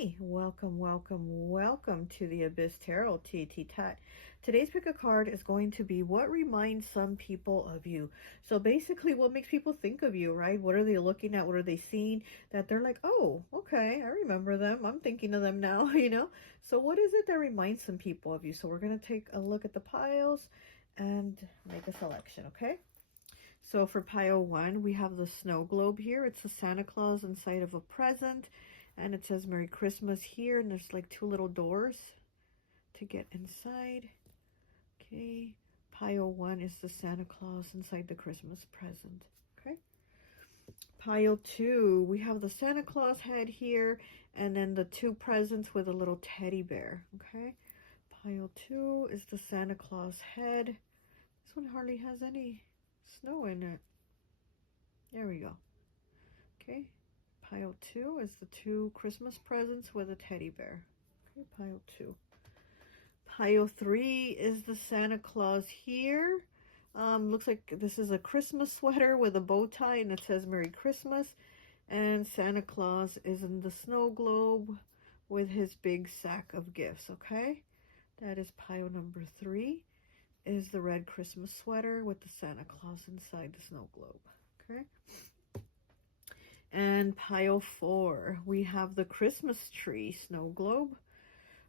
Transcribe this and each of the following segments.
Hi, welcome to the Abyss Tarot T.A.T. Today's pick a card is going to be what reminds some people of you. So basically what makes people think of you, right? What are they looking at? What are they seeing that they're like, oh, okay, I remember them. I'm thinking of them now, So what is it that reminds some people of you? So we're going to take a look at the piles and make a selection, okay? So for pile 1, we have the snow globe here. It's a Santa Claus inside of a present. And it says Merry Christmas here. And there's like 2 little doors to get inside. Okay. Pile 1 is the Santa Claus inside the Christmas present. Okay. Pile 2, we have the Santa Claus head here. And then the 2 presents with a little teddy bear. Okay. Pile 2 is the Santa Claus head. This one hardly has any snow in it. There we go. Okay. Pile 2 is the 2 Christmas presents with a teddy bear. Okay, pile 2. Pile 3 is the Santa Claus here. Looks like this is a Christmas sweater with a bow tie and it says Merry Christmas. And Santa Claus is in the snow globe with his big sack of gifts, okay? That is pile number 3. Is the red Christmas sweater with the Santa Claus inside the snow globe, okay? And pile 4, we have the Christmas tree snow globe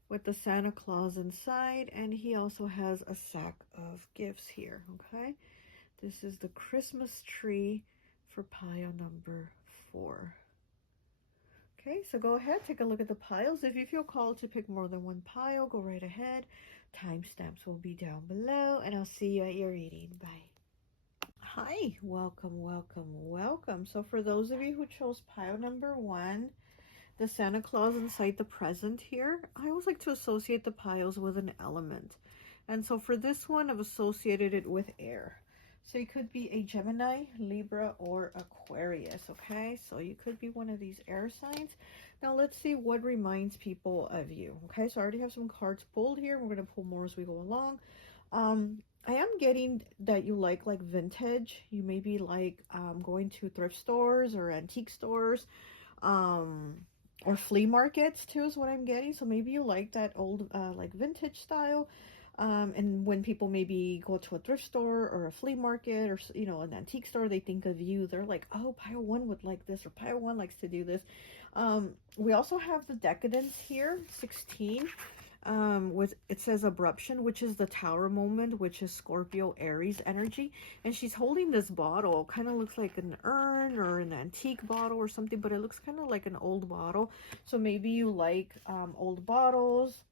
with the Santa Claus inside, and he also has a sack of gifts here, okay? This is the Christmas tree for pile number 4. Okay, so go ahead, take a look at the piles. If you feel called to pick more than one pile, go right ahead. Timestamps will be down below, and I'll see you at your reading. Bye. Hi, welcome. So for those of you who chose pile number 1, the Santa Claus inside the present here, I always like to associate the piles with an element. And so for this one, I've associated it with air. So you could be a Gemini, Libra, or Aquarius, okay? So you could be one of these air signs. Now let's see what reminds people of you, okay? So I already have some cards pulled here. We're going to pull more as we go along. I am getting that you like vintage. You maybe like going to thrift stores or antique stores, or flea markets too is what I'm getting. So maybe you like that old like vintage style. And when people maybe go to a thrift store or a flea market or an antique store, they think of you. They're like, oh, pile 1 would like this, or pile 1 likes to do this. We also have the decadence here, 16. With it says abruption, which is the Tower moment, which is Scorpio Aries energy, and she's holding this bottle. Kind of looks like an urn or an antique bottle or something, but it looks kind of like an old bottle. So maybe you like old bottles,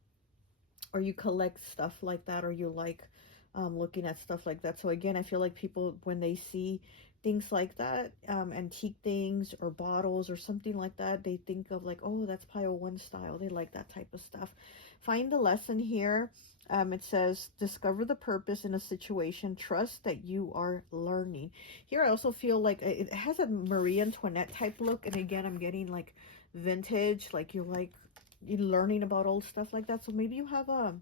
or you collect stuff like that, or you like looking at stuff like that. So again, I feel like people, when they see things like that, antique things or bottles or something like that, they think of like, oh, that's pile 1 style. They like that type of stuff. Find the lesson here. It says, discover the purpose in a situation. Trust that you are learning. Here I also feel like it has a Marie Antoinette type look. And again, I'm getting like vintage, like you're learning about old stuff like that. So maybe you have a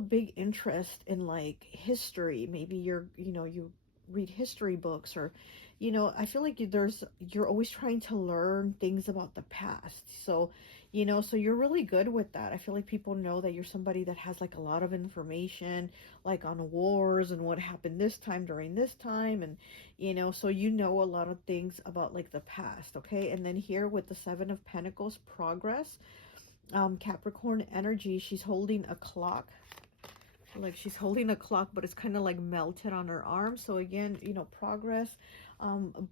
big interest in like history. Maybe you read history books, or I feel like you're always trying to learn things about the past. So so you're really good with that. I feel like people know that you're somebody that has like a lot of information, like on wars and what happened this time during this time, and so a lot of things about like the past, okay? And then here with the 7 of Pentacles, progress, Capricorn energy, she's holding a clock. Like she's holding a clock, but it's kind of like melted on her arm. So again, progress,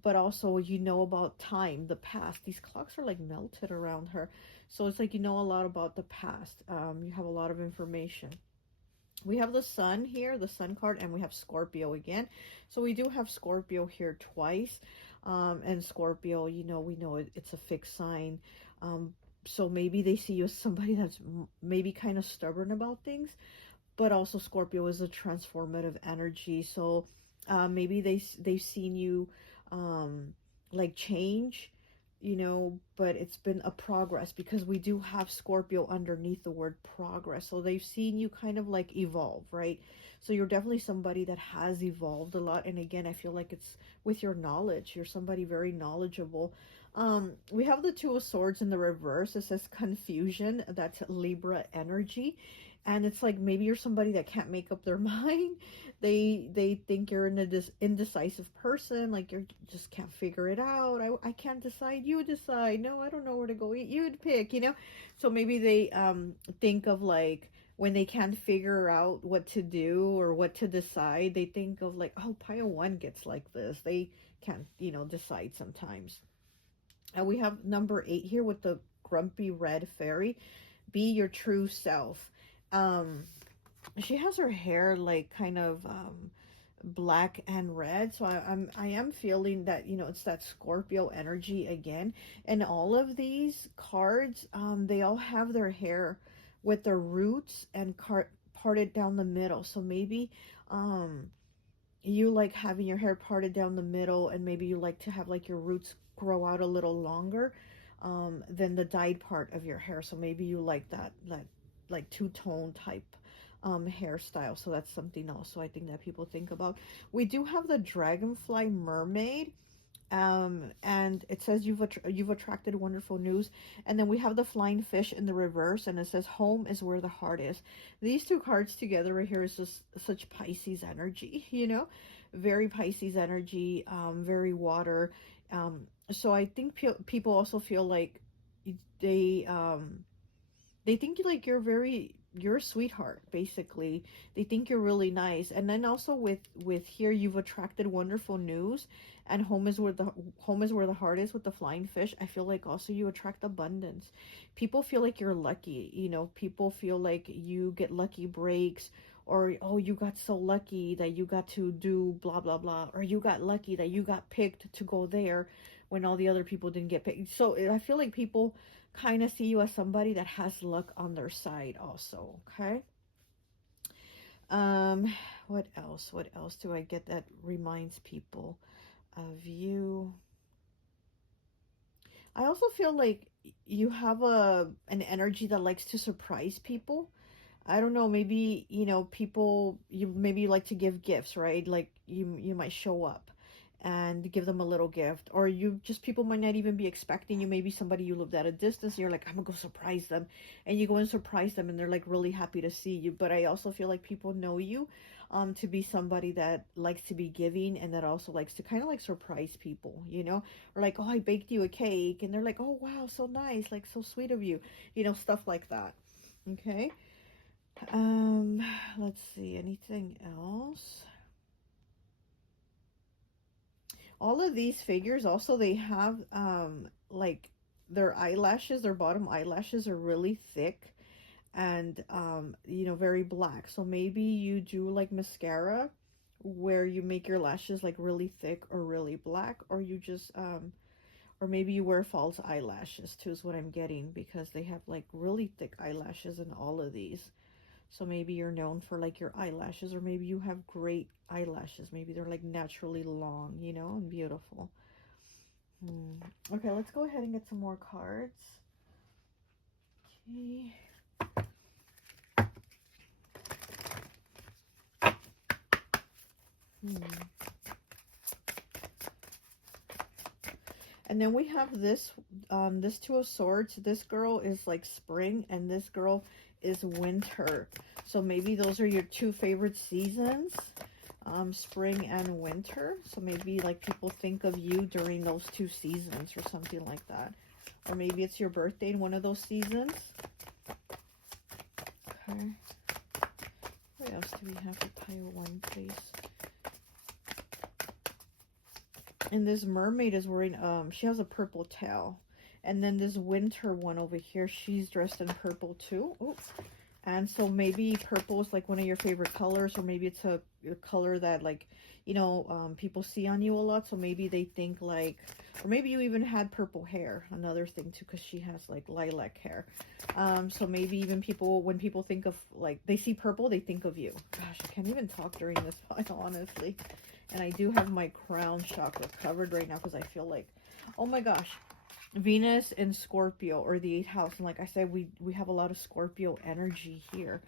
but also about time, the past. These clocks are like melted around her, so it's like a lot about the past. You have a lot of information. We have the Sun here, the Sun card, and we have Scorpio again. So we do have Scorpio here twice, and Scorpio, we know it's a fixed sign. So maybe they see you as somebody that's maybe kind of stubborn about things. But also Scorpio is a transformative energy. So maybe they've seen you like change you know, but it's been a progress, because we do have Scorpio underneath the word progress. So they've seen you kind of like evolve, right? So you're definitely somebody that has evolved a lot. And again, I feel like it's with your knowledge. You're somebody very knowledgeable. We have the Two of Swords in the reverse. It says confusion. That's Libra energy. And it's like maybe you're somebody that can't make up their mind. They think you're an indecisive person, like you just can't figure it out. I can't decide, you decide. No, I don't know where to go eat, you'd pick, you know. So maybe they think of like when they can't figure out what to do or what to decide, they think of like, oh, pile one gets like this. They can't, you know, decide sometimes. And we have number 8 here with the grumpy red fairy. Be your true self. She has her hair like kind of black and red, so I am feeling that, you know, it's that Scorpio energy again. And all of these cards, they all have their hair with their roots and parted down the middle. So maybe you like having your hair parted down the middle, and maybe you like to have like your roots grow out a little longer than the dyed part of your hair. So maybe you like that like two-tone type hairstyle. So that's something also I think that people think about. We do have the dragonfly mermaid, and it says you've attracted wonderful news. And then we have the flying fish in the reverse, and it says home is where the heart is. These two cards together right here is just such Pisces energy, you know, very Pisces energy, very water. So I think people also feel like they they think like you're a sweetheart, basically. They think you're really nice. And then also with here, you've attracted wonderful news, and home is where the heart is with the flying fish. I feel like also you attract abundance. People feel like you're lucky, you know. People feel like you get lucky breaks, or oh, you got so lucky that you got to do blah blah blah, or you got lucky that you got picked to go there when all the other people didn't get picked. So I feel like people kind of see you as somebody that has luck on their side also. Okay. What else do I get that reminds people of you? I also feel like you have an energy that likes to surprise people. I don't know, maybe, you know, people, you like to give gifts, right? Like you might show up and give them a little gift, or you just, people might not even be expecting you. Maybe somebody you lived at a distance, and you're like, I'm gonna go surprise them, and you go and surprise them, and they're like really happy to see you. But I also feel like people know you to be somebody that likes to be giving, and that also likes to kind of like surprise people, you know, or like, oh, I baked you a cake, and they're like, oh wow, so nice, like so sweet of you, you know, stuff like that. Okay. Let's see, anything else? All of these figures also, they have like their eyelashes, their bottom eyelashes are really thick, and you know, very black. So maybe you do like mascara where you make your lashes like really thick or really black, or you just or maybe you wear false eyelashes too, is what I'm getting, because they have like really thick eyelashes in all of these. So maybe you're known for like your eyelashes, or maybe you have great eyelashes. Maybe they're like naturally long, you know, and beautiful. Okay, let's go ahead and get some more cards. Okay. And then we have this this Two of Swords. This girl is like spring, and this girl is winter. So maybe those are your two favorite seasons, spring and winter. So maybe like people think of you during those two seasons or something like that. Or maybe it's your birthday in one of those seasons. Okay. What else do we have for pile one, please? And this mermaid is wearing, she has a purple tail. And then this winter one over here, she's dressed in purple too. Oh. And so maybe purple is like one of your favorite colors, or maybe it's a color that, like, you know, people see on you a lot. So maybe they think like, or maybe you even had purple hair, another thing too, because she has like lilac hair. So maybe even people, when people think of like, they see purple, they think of you. Gosh, I can't even talk during this file, honestly. And I do have my crown chakra covered right now, because I feel like, oh my gosh, Venus in Scorpio, or the 8th house. And like I said, we have a lot of Scorpio energy here.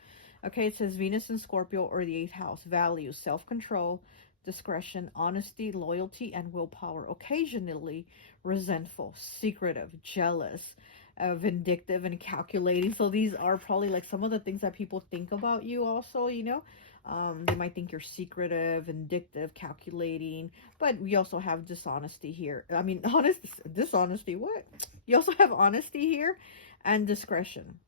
Okay, it says Venus in Scorpio or the 8th house. Values, self-control, discretion, honesty, loyalty, and willpower. Occasionally resentful, secretive, jealous, vindictive, and calculating. So these are probably like some of the things that people think about you also, you know. They might think you're secretive, vindictive, calculating, but we also have dishonesty here. I mean, dishonesty, what? You also have honesty here and discretion.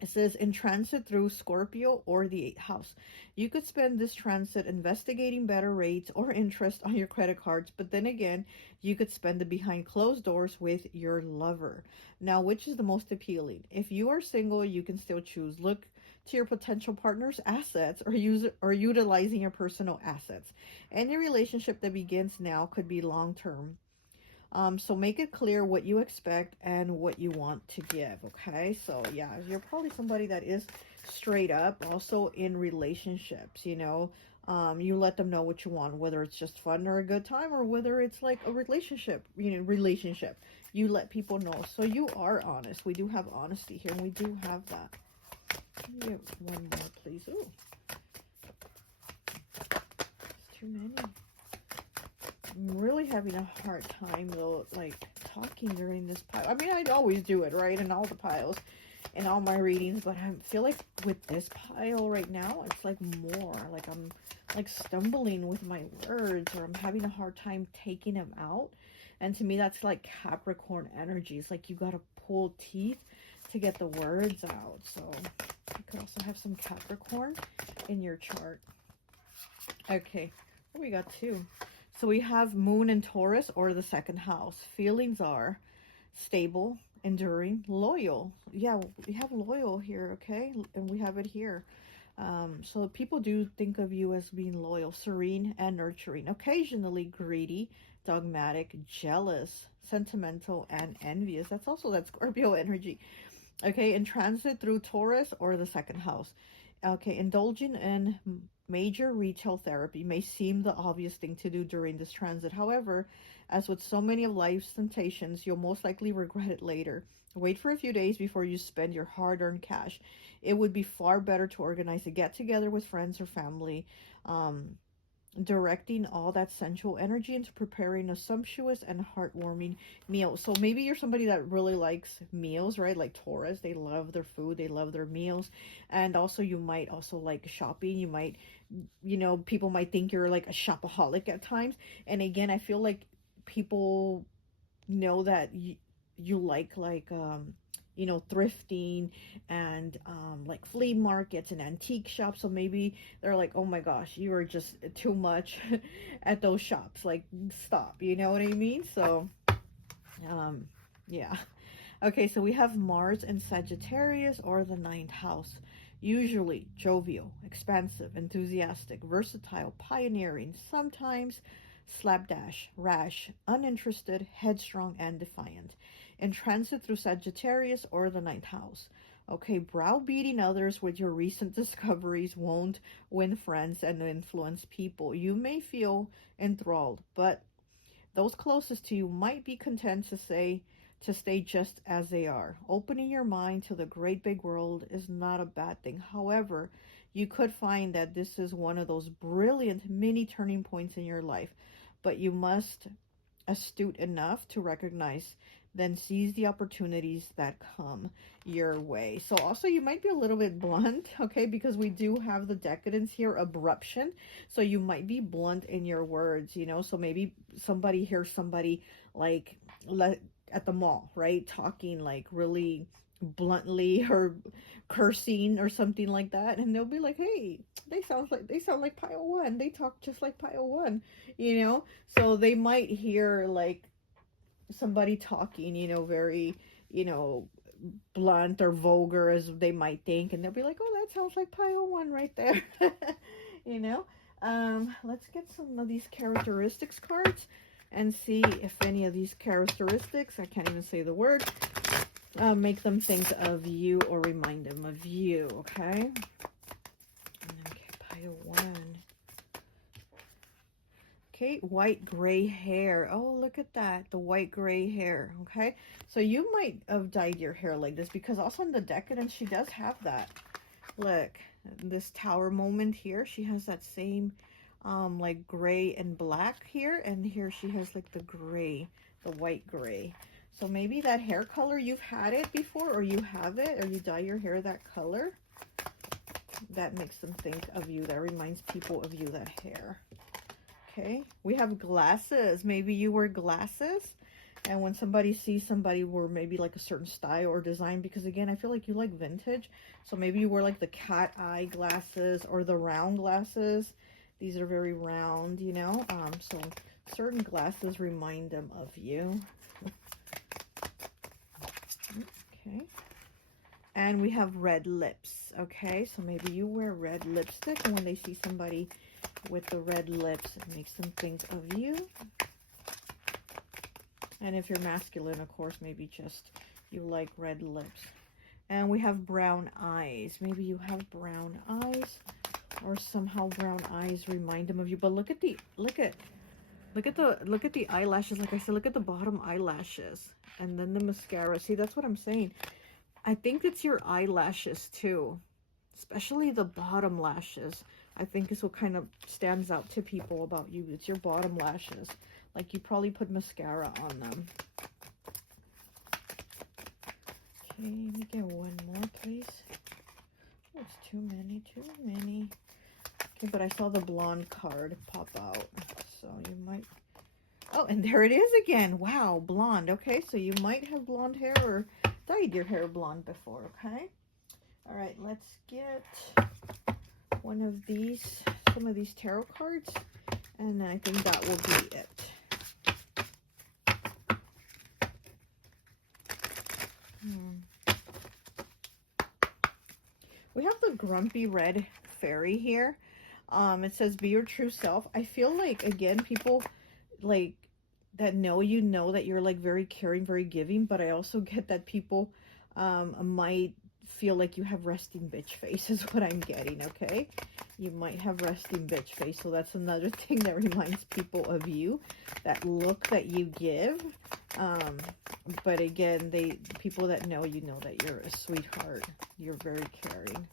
It says in transit through Scorpio or the 8th house. You could spend this transit investigating better rates or interest on your credit cards, but then again, you could spend it behind closed doors with your lover. Now, which is the most appealing? If you are single, you can still choose. Look to your potential partner's assets or utilizing your personal assets. Any relationship that begins now could be long-term. So make it clear what you expect and what you want to give, okay? So, yeah, you're probably somebody that is straight up, also in relationships, you know. You let them know what you want, whether it's just fun or a good time, or whether it's like a relationship, relationship. You let people know. So you are honest. We do have honesty here, and we do have that. Let me get one more, please. Ooh. It's too many. I'm really having a hard time, though, like, talking during this pile. I mean, I always do it, right, in all the piles, in all my readings, but I feel like with this pile right now, it's, like, more. Like, I'm, like, stumbling with my words, or I'm having a hard time taking them out. And to me, that's, like, Capricorn energy. It's like you gotta pull teeth to get the words out. So, you could also have some Capricorn in your chart. Okay, oh, we got two. So we have Moon in Taurus or the 2nd house. Feelings are stable, enduring, loyal. Yeah, we have loyal here, okay? And we have it here. So people do think of you as being loyal, serene, and nurturing. Occasionally greedy, dogmatic, jealous, sentimental, and envious. That's also that Scorpio energy. Okay, in transit through Taurus or the 2nd house. Okay, indulging in major retail therapy may seem the obvious thing to do during this transit. However, as with so many of life's temptations, you'll most likely regret it later. Wait for a few days before you spend your hard-earned cash. It would be far better to organize a get-together with friends or family, directing all that sensual energy into preparing a sumptuous and heartwarming meal. So maybe you're somebody that really likes meals, right? Like Taurus, they love their food, they love their meals. And also you might also like shopping. You might, people might think you're like a shopaholic at times. And again, I feel like people know that you like thrifting and like flea markets and antique shops. So maybe they're like, oh my gosh, you are just too much at those shops, like stop, you know what I mean? So yeah. Okay, so we have Mars in Sagittarius or the 9th house. Usually jovial, expansive, enthusiastic, versatile, pioneering, sometimes slapdash, rash, uninterested, headstrong, and defiant. In transit through Sagittarius or the 9th house. Okay, browbeating others with your recent discoveries won't win friends and influence people. You may feel enthralled, but those closest to you might be content to stay just as they are. Opening your mind to the great big world is not a bad thing. However, you could find that this is one of those brilliant mini turning points in your life, but you must astute enough to recognize, then seize the opportunities that come your way. So also you might be a little bit blunt, okay, because we do have the decadence here, abruption. So you might be blunt in your words, so maybe somebody hears somebody like at the mall, right, talking like really bluntly or cursing or something like that, and they'll be like, hey, they sound like pile one, they talk just like pile one, so they might hear like somebody talking, very, blunt or vulgar as they might think, and they'll be like, oh, that sounds like pile one right there. Let's get some of these characteristics cards and see if any of these characteristics, I can't even say the word, make them think of you or remind them of you, okay? Okay, pile one. Okay, white gray hair. Oh, look at that, the white gray hair. Okay, so you might have dyed your hair like this, because also in the Decadence, she does have that. Look, this tower moment here, she has that same like gray and black here, and here she has like the gray, the white gray. So maybe that hair color, you've had it before, or you have it, or you dye your hair that color. That makes them think of you. That reminds people of you, that hair. Okay, we have glasses. Maybe you wear glasses, and when somebody sees somebody wear maybe like a certain style or design, because again, I feel like you like vintage. So maybe you wear like the cat eye glasses or the round glasses. These are very round, you know. So certain glasses remind them of you. Okay. And we have red lips. Okay, so maybe you wear red lipstick, and when they see somebody with the red lips, it makes them think of you. And if you're masculine, of course, maybe just you like red lips. And we have brown eyes. Maybe you have brown eyes, or somehow brown eyes remind them of you. But look at the eyelashes. Like I said, look at the bottom eyelashes, and then the mascara. See, that's what I'm saying. I think it's your eyelashes too, especially the bottom lashes. I think is what kind of stands out to people about you. It's your bottom lashes. Like you probably put mascara on them. Okay, let me get one more, please. Oh, it's too many. Okay, but I saw the blonde card pop out. So you might... Oh, and there it is again. Wow, blonde. Okay, so you might have blonde hair or dyed your hair blonde before, okay? All right, let's get one of these, some of these tarot cards, and I think that will be it. We have the Grumpy Red Fairy here. It says, be your true self. I feel like, again, people like that know you know that you're like very caring, very giving, but I also get that people might feel like you have resting bitch face is what I'm getting, okay? You might have resting bitch face, so that's another thing that reminds people of you, that look that you give. But again, people that know you know that you're a sweetheart. You're very caring.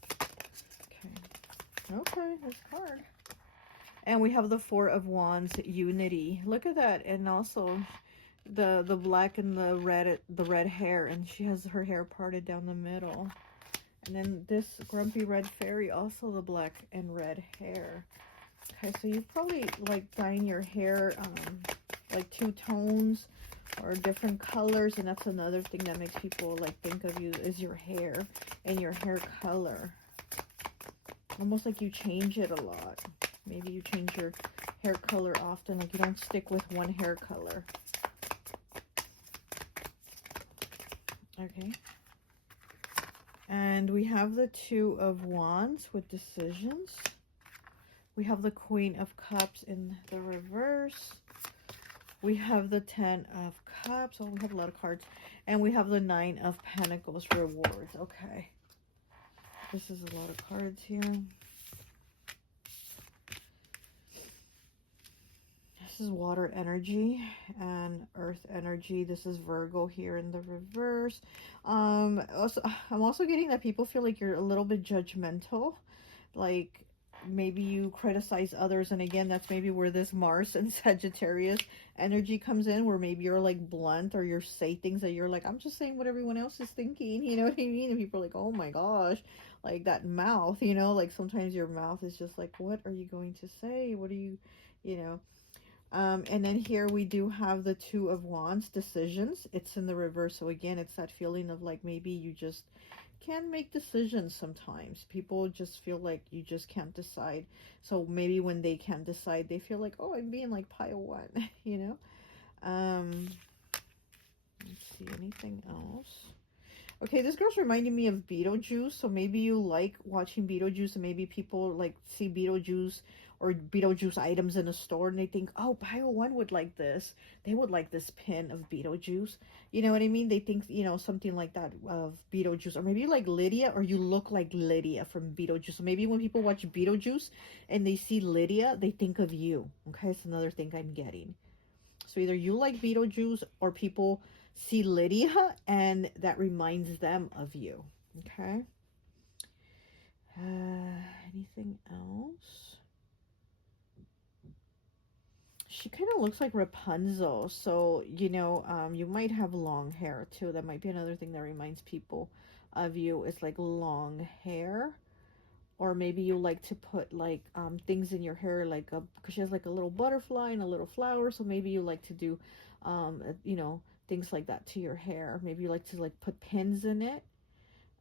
Okay, this card. And we have the Four of Wands, Unity. Look at that. And also the black and the red hair, and she has her hair parted down the middle. And then this Grumpy Red Fairy, also the black and red hair. Okay, so you probably like dyeing your hair like two tones or different colors, and that's another thing that makes people like think of you is your hair and your hair color. Almost like you change it a lot. Maybe you change your hair color often, like you don't stick with one hair color. Okay. And we have the Two of Wands with decisions. We have the Queen of Cups in the reverse. We have the Ten of Cups. Oh, we have a lot of cards. And we have the Nine of Pentacles, rewards. Okay. This is a lot of cards here. This is water energy and earth energy. This is Virgo here in the reverse. I'm also getting that people feel like you're a little bit judgmental. Like maybe you criticize others. And again, that's maybe where this Mars and Sagittarius energy comes in, where maybe you're like blunt, or you say things that you're like, I'm just saying what everyone else is thinking. You know what I mean? And people are like, oh my gosh, like that mouth, you know, like sometimes your mouth is just like, what are you going to say? What are you know? And then here we do have the Two of Wands, decisions. It's in the reverse. So again, it's that feeling of like maybe you just can't make decisions sometimes. People just feel like you just can't decide. So maybe when they can't decide, they feel like, oh, I'm being like pile one, you know? Let's see, anything else? Okay, this girl's reminding me of Beetlejuice. So maybe you like watching Beetlejuice, and maybe people like see Beetlejuice or Beetlejuice items in a store, and they think, oh, pile one would like this. They would like this pin of Beetlejuice. You know what I mean? They think, you know, something like that of Beetlejuice. Or maybe you like Lydia, or you look like Lydia from Beetlejuice. So maybe when people watch Beetlejuice and they see Lydia, they think of you. Okay, it's another thing I'm getting. So either you like Beetlejuice, or people see Lydia and that reminds them of you. Okay. Anything else? She kind of looks like Rapunzel, so, you know, you might have long hair, too. That might be another thing that reminds people of you, is, like, long hair. Or maybe you like to put, like, things in your hair, like, because she has, like, a little butterfly and a little flower, so maybe you like to do, you know, things like that to your hair. Maybe you like to, like, put pins in it,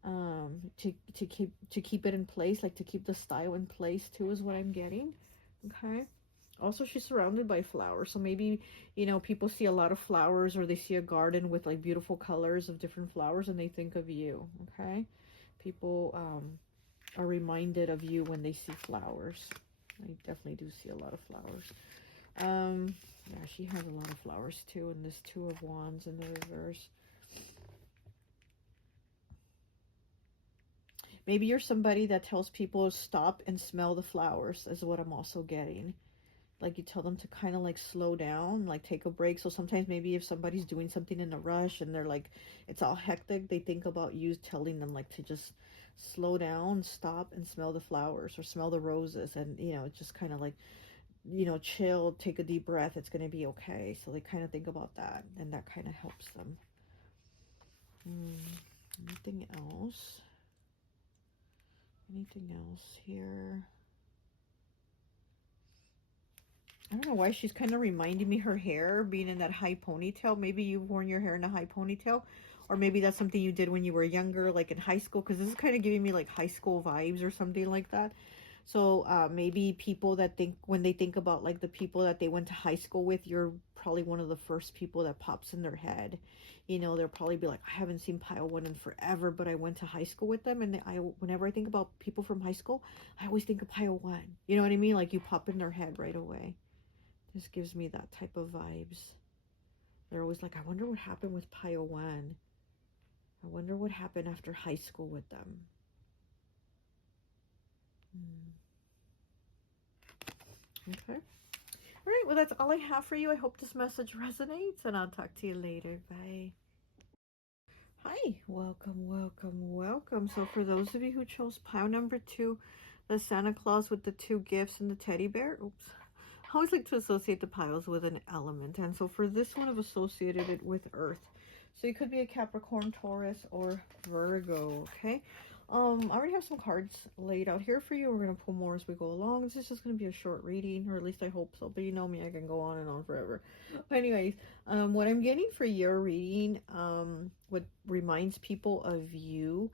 to keep it in place, like, to keep the style in place, too, is what I'm getting. Okay. Also, she's surrounded by flowers, so maybe, you know, people see a lot of flowers, or they see a garden with, like, beautiful colors of different flowers, and they think of you. Okay. People are reminded of you when they see flowers. I definitely do see a lot of flowers. Yeah, she has a lot of flowers too, and this Two of Wands in the reverse. Maybe you're somebody that tells people stop and smell the flowers, is what I'm also getting. Like, you tell them to kind of like slow down, like take a break. So sometimes maybe if somebody's doing something in a rush and they're like, it's all hectic, they think about you telling them like to just slow down, stop, and smell the flowers, or smell the roses, and, you know, just kind of like, you know, chill, take a deep breath, it's going to be okay. So they kind of think about that, and that kind of helps them. Anything else? Anything else here? I don't know why she's kind of reminding me, her hair being in that high ponytail. Maybe you've worn your hair in a high ponytail, or maybe that's something you did when you were younger, like in high school, because this is kind of giving me like high school vibes or something like that. So maybe people that think, when they think about like the people that they went to high school with, you're probably one of the first people that pops in their head. You know, they'll probably be like, I haven't seen Pile One in forever, but I went to high school with them, and whenever I think about people from high school, I always think of Pile One. You know what I mean? Like, you pop in their head right away. This gives me that type of vibes. They're always like, I wonder what happened with Pile One. I wonder what happened after high school with them. Okay. All right, well, that's all I have for you. I hope this message resonates, and I'll talk to you later. Bye. Hi, welcome, welcome, welcome. So for those of you who chose pile number 2, the Santa Claus with the 2 gifts and the teddy bear. Oops. I always like to associate the piles with an element. And so for this one, I've associated it with Earth. So it could be a Capricorn, Taurus, or Virgo, okay? I already have some cards laid out here for you. We're going to pull more as we go along. This is just going to be a short reading, or at least I hope so. But you know me, I can go on and on forever. But anyways, what I'm getting for your reading, what reminds people of you,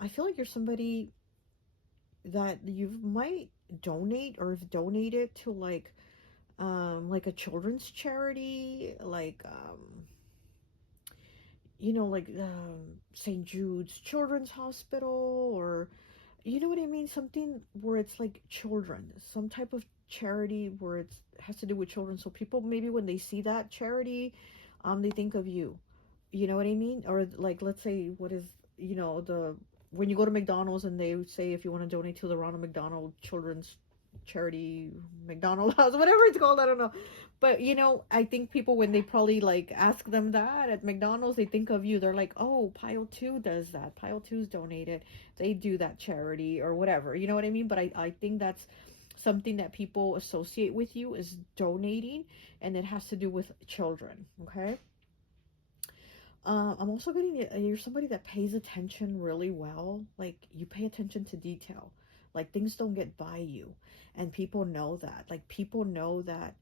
I feel like you're somebody that you might donate, or have donated to like a children's charity, like you know, like St. Jude's Children's Hospital, or you know what I mean, something where it's like children, some type of charity where it has to do with children. So people, maybe when they see that charity, they think of you. You know what I mean? Or like, let's say, what is, you know, when you go to McDonald's and they say if you want to donate to the Ronald McDonald Children's Charity McDonald House, whatever it's called, I don't know. But you know, I think people, when they probably like ask them that at McDonald's, they think of you. They're like, oh, Pile 2 does that. Pile 2's donated. They do that charity or whatever. You know what I mean? But I think that's something that people associate with you, is donating, and it has to do with children. Okay. I'm also getting, you're somebody that pays attention really well. Like, you pay attention to detail. Like, things don't get by you. And people know that. Like, people know that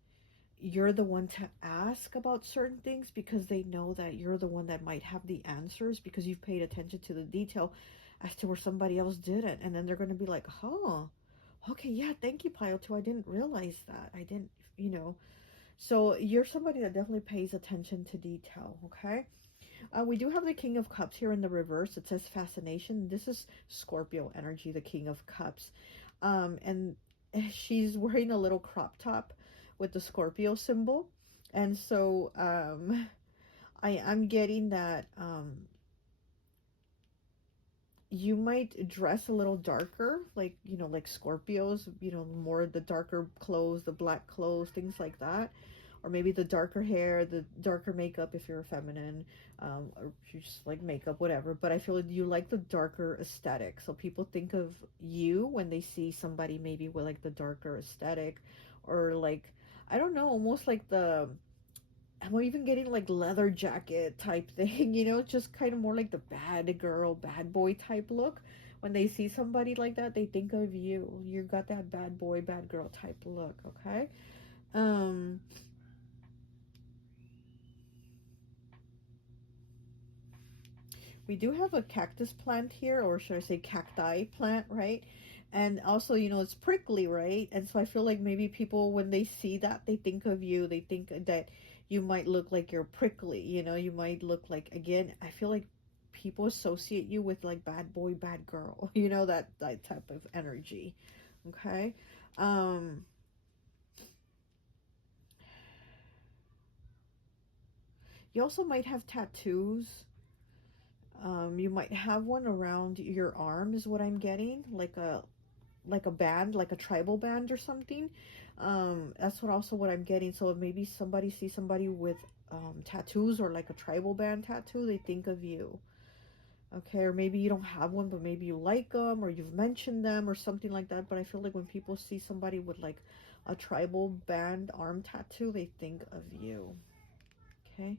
you're the one to ask about certain things, because they know that you're the one that might have the answers, because you've paid attention to the detail as to where somebody else didn't. And then they're going to be like, oh, okay, yeah, thank you, Pile 2. I didn't realize that. I didn't, you know. So you're somebody that definitely pays attention to detail, okay? We do have the King of Cups here in the reverse. It says fascination. This is Scorpio energy, the King of Cups. And she's wearing a little crop top with the Scorpio symbol. And so I'm getting that you might dress a little darker, like, you know, like Scorpios, you know, more the darker clothes, the black clothes, things like that. Or maybe the darker hair, the darker makeup if you're a feminine, or if you just like makeup, whatever. But I feel like you like the darker aesthetic. So people think of you when they see somebody maybe with like the darker aesthetic, or like, I don't know, almost like the, I'm even getting like leather jacket type thing, you know, just kind of more like the bad girl, bad boy type look. When they see somebody like that, they think of you. You got that bad boy, bad girl type look, okay? Um, we do have a cactus plant here, or should I say cacti plant, right? And also, you know, it's prickly, right? And so I feel like maybe people, when they see that, they think of you. They think that you might look like you're prickly, you know, you might look like, again, I feel like people associate you with like bad boy, bad girl, you know, that type of energy. Okay. Um, you also might have tattoos. You might have one around your arm is what I'm getting, like a band, like a tribal band or something. That's what also what I'm getting. So if maybe somebody sees somebody with tattoos or like a tribal band tattoo, they think of you. Okay, or maybe you don't have one, but maybe you like them or you've mentioned them or something like that. But I feel like when people see somebody with like a tribal band arm tattoo, they think of you. Okay.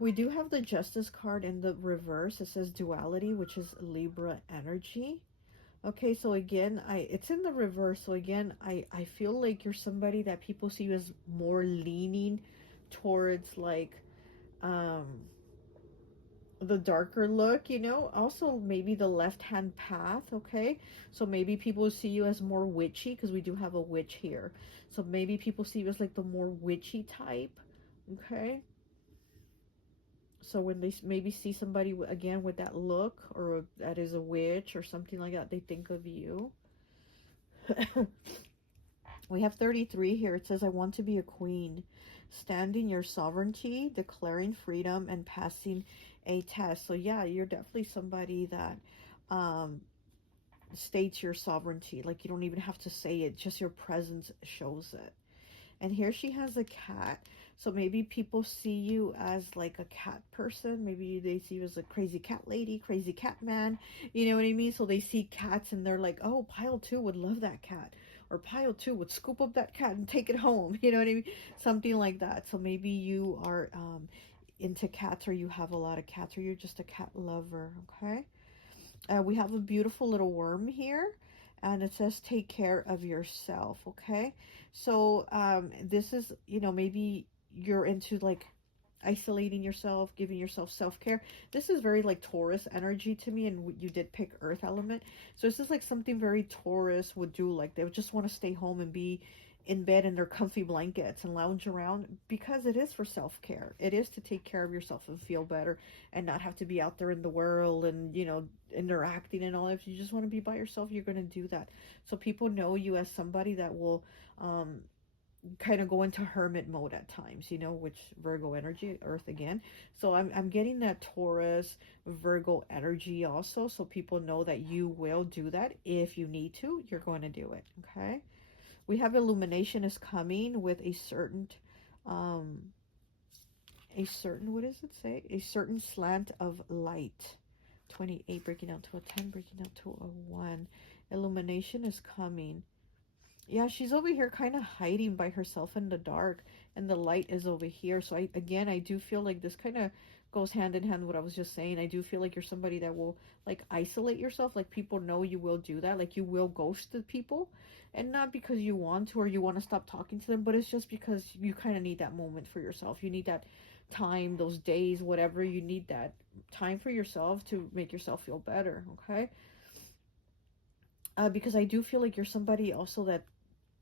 We do have the Justice card in the reverse. It says duality, which is Libra energy. Okay, so again, it's in the reverse. So again, I feel like you're somebody that people see you as more leaning towards like um the darker look, you know. Also maybe the left hand path, okay? So maybe people see you as more witchy because we do have a witch here. So maybe people see you as like the more witchy type, okay? So when they maybe see somebody again with that look or that is a witch or something like that, they think of you. We have 33 here. It says, I want to be a queen, standing your sovereignty, declaring freedom, and passing a test. So, yeah, you're definitely somebody that um, states your sovereignty. Like, you don't even have to say it, just your presence shows it. And here she has a cat. So maybe people see you as like a cat person. Maybe they see you as a crazy cat lady, crazy cat man. You know what I mean? So they see cats and they're like, oh, pile two would love that cat. Or pile two would scoop up that cat and take it home. You know what I mean? Something like that. So maybe you are into cats, or you have a lot of cats, or you're just a cat lover. Okay. We have a beautiful little worm here, and it says take care of yourself. Okay, so this is, you know, maybe you're into like isolating yourself, giving yourself self-care. This is very like Taurus energy to me, and you did pick earth element, so this is like something very Taurus would do. Like they would just want to stay home and be in bed in their comfy blankets and lounge around, because it is for self-care. It is to take care of yourself and feel better and not have to be out there in the world and, you know, interacting and all. If you just want to be by yourself, you're going to do that. So people know you as somebody that will kind of go into hermit mode at times, you know, which Virgo energy, earth again. So I'm getting that Taurus Virgo energy also. So people know that you will do that. If you need to, you're going to do it. Okay. We have illumination is coming with um, what does it say? A certain slant of light. 28 breaking out to a 10, breaking out to a 1. Illumination is coming. Yeah, she's over here kind of hiding by herself in the dark, and the light is over here. So I do feel like this kind of goes hand in hand with what I was just saying. I do feel like you're somebody that will like isolate yourself. Like people know you will do that. Like you will ghost the people, and not because you want to or you want to stop talking to them, but it's just because you kind of need that moment for yourself. You need that time, those days, whatever. You need that time for yourself to make yourself feel better. Okay. Because I do feel like you're somebody also that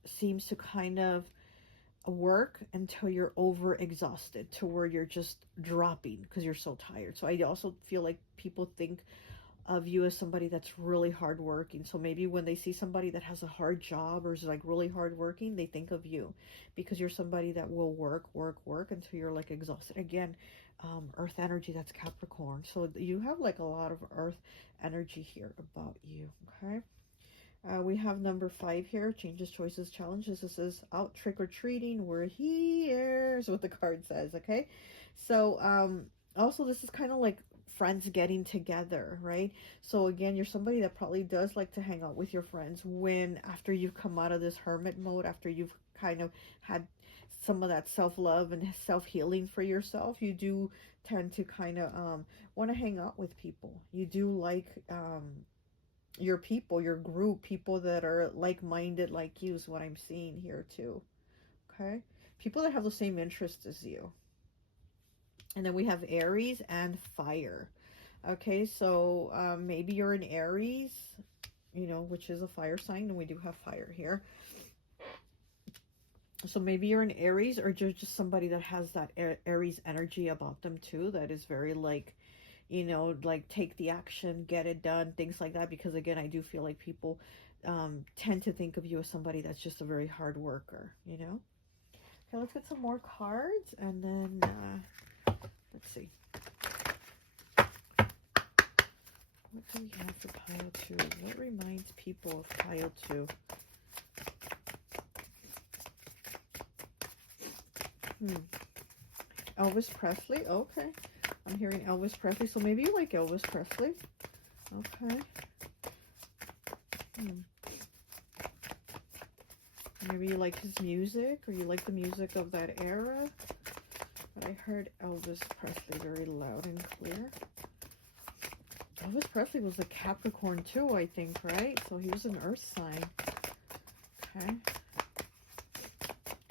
seems to kind of work until you're over exhausted to where you're just dropping because you're so tired. So I also feel like people think of you as somebody that's really hardworking. So maybe when they see somebody that has a hard job or is like really hardworking, they think of you because you're somebody that will work until you're like exhausted. Again, earth energy, that's Capricorn. So you have like a lot of earth energy here about you, okay? We have number 5 here, changes, choices, challenges. This is out trick-or-treating. We're here is what the card says, okay? So also this is kind of like friends getting together, right? So again, you're somebody that probably does like to hang out with your friends when after you've come out of this hermit mode, after you've kind of had some of that self-love and self-healing for yourself, you do tend to kind of want to hang out with people. You do like your people, your group, people that are like-minded like you is what I'm seeing here too, okay? People that have the same interests as you. And then we have Aries and fire. Okay, so maybe you're an Aries, you know, which is a fire sign, and we do have fire here. So maybe you're an Aries, or you're just somebody that has that Aries energy about them too, that is very like, you know, like take the action, get it done, things like that. Because again, I do feel like people tend to think of you as somebody that's just a very hard worker, you know. Okay, let's get some more cards, and then let's see. What do we have for pile 2? What reminds people of pile 2? Elvis Presley. Okay. I'm hearing Elvis Presley. So maybe you like Elvis Presley. Okay. Maybe you like his music, or you like the music of that era. But I heard Elvis Presley very loud and clear. Elvis Presley was a Capricorn too, I think, right? So he was an earth sign. Okay.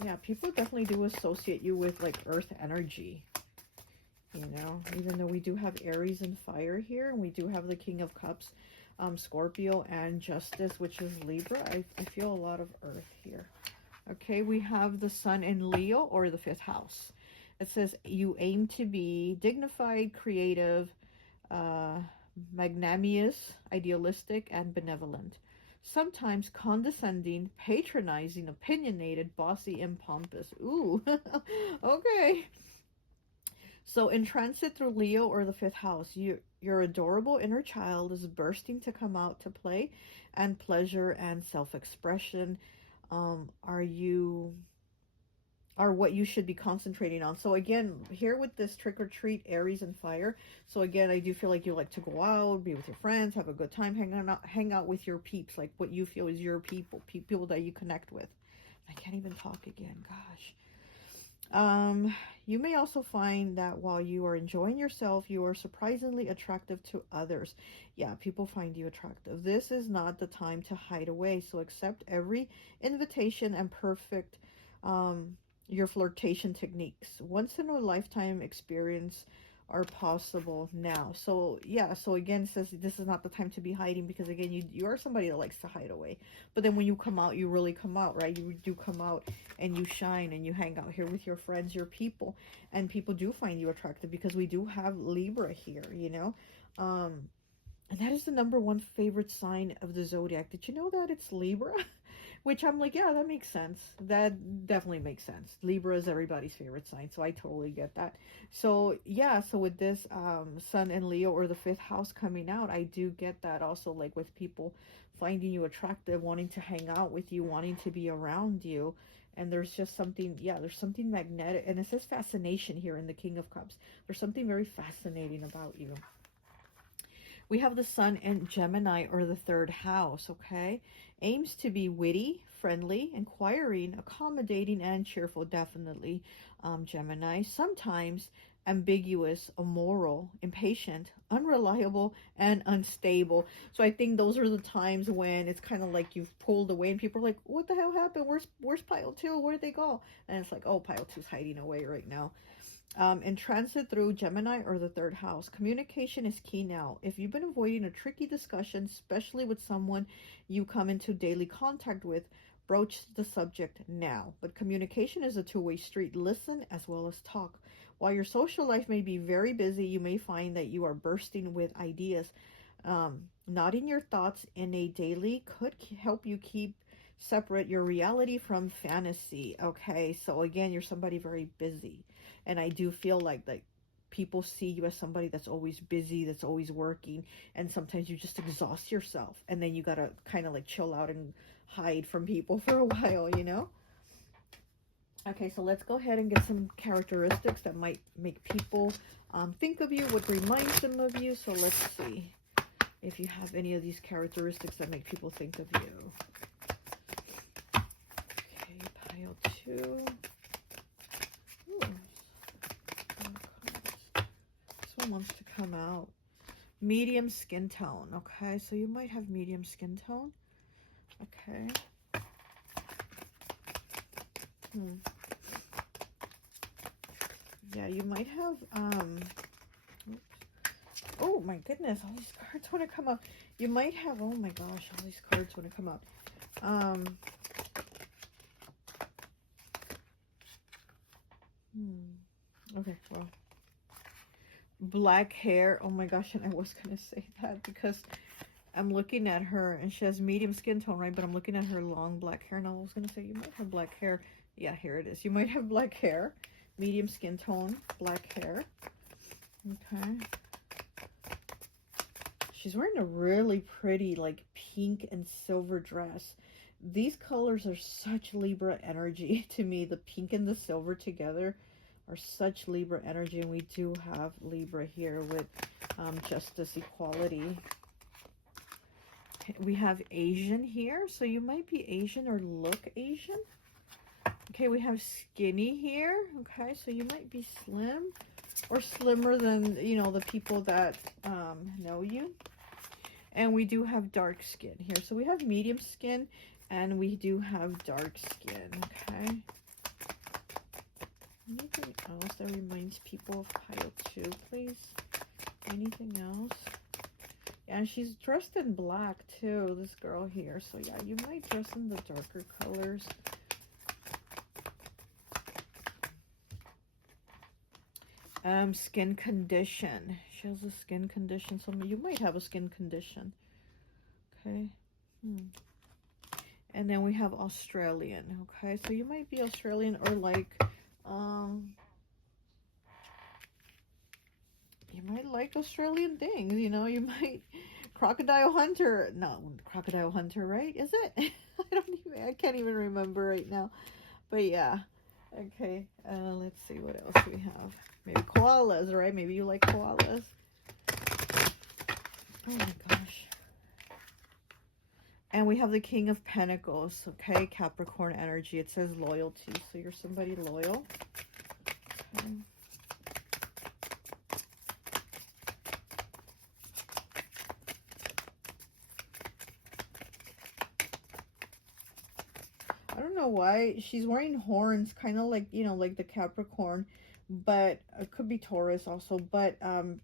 Yeah, people definitely do associate you with like earth energy, you know, even though we do have Aries and fire here, and we do have the King of Cups, Scorpio, and Justice, which is Libra. I feel a lot of earth here. Okay, we have the Sun in Leo, or the 5th house. It says you aim to be dignified, creative, magnanimous, idealistic, and benevolent. Sometimes condescending, patronizing, opinionated, bossy, and pompous. Ooh, okay. So in transit through Leo, or the 5th house, your adorable inner child is bursting to come out to play and pleasure and self-expression. Are what you should be concentrating on. So again, here with this trick or treat, Aries and fire. So again, I do feel like you like to go out, be with your friends, have a good time, hang out with your peeps, like what you feel is your people that you connect with. I can't even talk again, gosh. You may also find that while you are enjoying yourself, you are surprisingly attractive to others. Yeah, people find you attractive. This is not the time to hide away. So accept every invitation and perfect your flirtation techniques. Once in a lifetime experience are possible now. So yeah, so again, it says this is not the time to be hiding, because again, you are somebody that likes to hide away. But then when you come out, you really come out, right? You do come out and you shine and you hang out here with your friends, your people, and people do find you attractive, because we do have Libra here, you know. And that is the #1 favorite sign of the zodiac. Did you know that it's Libra? Which I'm like, yeah, that makes sense. That definitely makes sense. Libra is everybody's favorite sign, so I totally get that. So yeah, so with this Sun and Leo, or the 5th house coming out, I do get that also, like with people finding you attractive, wanting to hang out with you, wanting to be around you. And there's just something, yeah, there's something magnetic. And it says fascination here in the King of Cups. There's something very fascinating about you. We have the Sun in Gemini, or the 3rd house, okay? Aims to be witty, friendly, inquiring, accommodating, and cheerful, definitely, Gemini. Sometimes ambiguous, immoral, impatient, unreliable, and unstable. So I think those are the times when it's kind of like you've pulled away and people are like, what the hell happened? Where's pile 2? Where'd they go? And it's like, oh, pile 2's hiding away right now. In transit through Gemini, or the 3rd house, communication is key now. If you've been avoiding a tricky discussion, especially with someone you come into daily contact with, broach the subject now. But communication is a two-way street. Listen as well as talk. While your social life may be very busy, you may find that you are bursting with ideas. Nodding your thoughts in a daily could help you keep separate your reality from fantasy. Okay, so again, you're somebody very busy, and I do feel like people see you as somebody that's always busy, that's always working, and sometimes you just exhaust yourself, and then you gotta kind of like chill out and hide from people for a while, you know. Okay, so let's go ahead and get some characteristics that might make people think of you, what reminds them of you. So let's see if you have any of these characteristics that make people think of you. Okay, pile 2. Ooh. This one wants to come out. Medium skin tone. Okay, so you might have medium skin tone. Okay. Yeah, you might have, oops. Oh my goodness, all these cards want to come out. You might have, oh my gosh, all these cards want to come out. Okay, well, black hair. Oh my gosh, and I was going to say that because I'm looking at her and she has medium skin tone, right? But I'm looking at her long black hair, and I was going to say you might have black hair. Yeah, here it is. You might have black hair, medium skin tone, black hair. Okay. She's wearing a really pretty, like, pink and silver dress. These colors are such Libra energy to me. The pink and the silver together are such Libra energy, and we do have Libra here with justice, equality. We have Asian here, so you might be Asian or look Asian. Okay, we have skinny here. Okay, so you might be slim or slimmer than, you know, the people that know you. And we do have dark skin here. So we have medium skin and we do have dark skin. Okay. Anything else that reminds people of pile 2, please? Anything else? Yeah, and she's dressed in black too, this girl here. So yeah, you might dress in the darker colors. Skin condition. She has a skin condition. So you might have a skin condition. Okay. And then we have Australian. Okay, so you might be Australian or like, you might like Australian things, you know, you might crocodile hunter. No, crocodile hunter, right? Is it? I can't even remember right now. But yeah. Okay, let's see what else we have. Maybe koalas, right? Maybe you like koalas. Oh my gosh. And we have the King of Pentacles, okay? Capricorn energy. It says loyalty, so you're somebody loyal. Okay. I don't know why she's wearing horns, kind of like, you know, like the Capricorn, but it could be Taurus also, but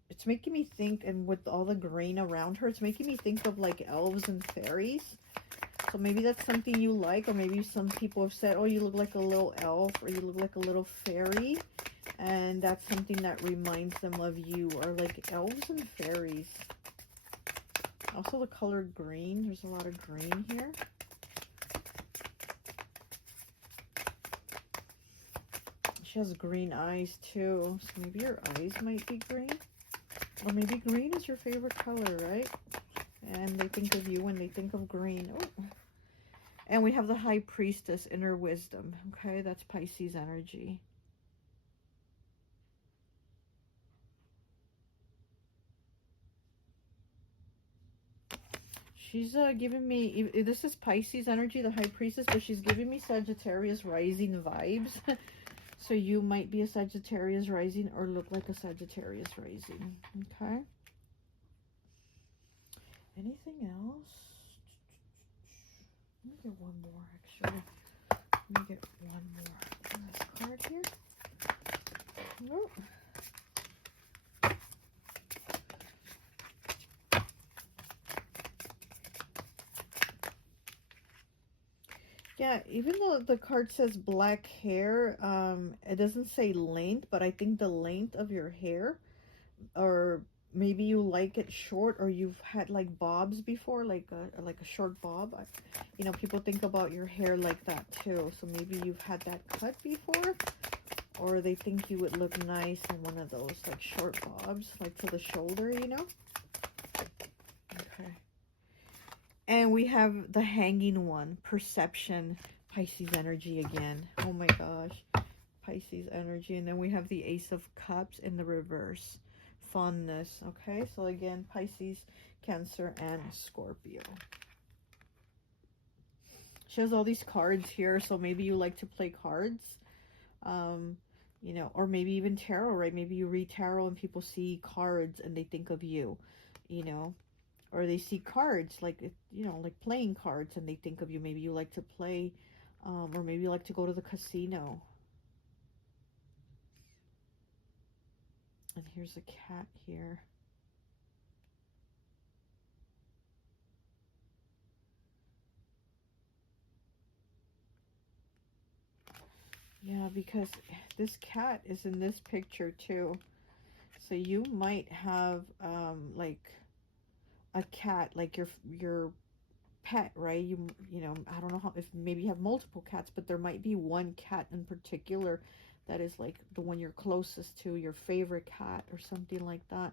it's making me think, and with all the green around her, it's making me think of like elves and fairies. So maybe that's something you like, or maybe some people have said, oh, you look like a little elf, or you look like a little fairy, and that's something that reminds them of you, or like elves and fairies. Also the color green, there's a lot of green here. She has green eyes too, so maybe your eyes might be green. Or maybe green is your favorite color, right? And they think of you when they think of green. Oh. And we have the High Priestess, inner wisdom. Okay, that's Pisces energy. She's giving me, this is Pisces energy, the High Priestess, but she's giving me Sagittarius rising vibes. So you might be a Sagittarius rising or look like a Sagittarius rising. Okay. Anything else? Let me get one more, actually. Let me get one more on this card here. Oh. Yeah, even though the card says black hair, it doesn't say length, but I think the length of your hair, or maybe you like it short, or you've had like bobs before, like a short bob. You know, people think about your hair like that too. So maybe you've had that cut before, or they think you would look nice on one of those like short bobs, like to the shoulder, you know. Okay. And we have the hanging one, perception, Pisces energy again. Oh my gosh, Pisces energy. And then we have the Ace of Cups in the reverse, fondness. Okay, so again, Pisces, Cancer, and Scorpio. She has all these cards here, so maybe you like to play cards, you know, or maybe even tarot, right? Maybe you read tarot and people see cards and they think of you, you know. Or they see cards, like, you know, like playing cards, and they think of you. Maybe you like to play, or maybe you like to go to the casino. And here's a cat here. Yeah, because this cat is in this picture too. So you might have, like a cat, like your pet, right? You know, I don't know how, if maybe you have multiple cats, but there might be one cat in particular that is like the one you're closest to, your favorite cat or something like that.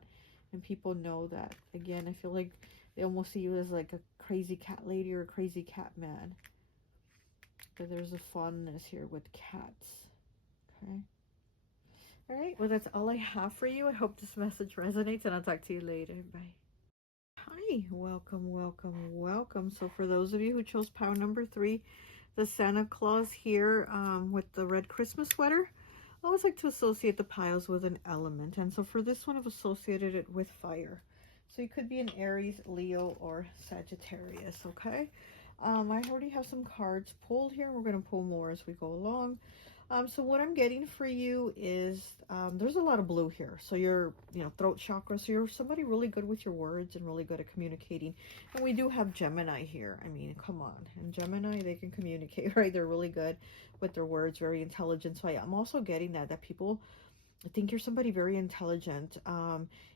And people know that. Again, I feel like they almost see you as like a crazy cat lady or a crazy cat man. But there's a fondness here with cats. Okay. All right. Well, that's all I have for you. I hope this message resonates, and I'll talk to you later. Bye. Hi, welcome, welcome, welcome. So for those of you who chose pile number 3, the Santa Claus here, with the red Christmas sweater, I always like to associate the piles with an element. And so for this one, I've associated it with fire. So you could be an Aries, Leo, or Sagittarius, okay? I already have some cards pulled here. We're going to pull more as we go along. So what I'm getting for you is, there's a lot of blue here. So you're, you know, throat chakra. So you're somebody really good with your words and really good at communicating. And we do have Gemini here. I mean, come on. And Gemini, they can communicate, right? They're really good with their words, very intelligent. So I'm also getting that people think you're somebody very intelligent.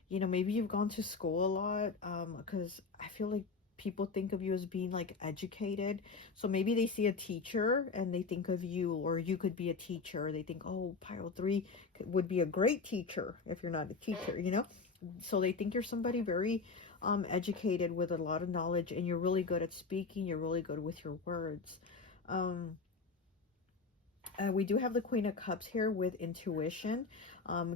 You know, maybe you've gone to school a lot, because I feel like people think of you as being like educated. So maybe they see a teacher and they think of you, or you could be a teacher. They think, oh, pile 3 would be a great teacher if you're not a teacher, you know. So they think you're somebody very educated with a lot of knowledge, and you're really good at speaking. You're really good with your words. We do have the Queen of Cups here with intuition.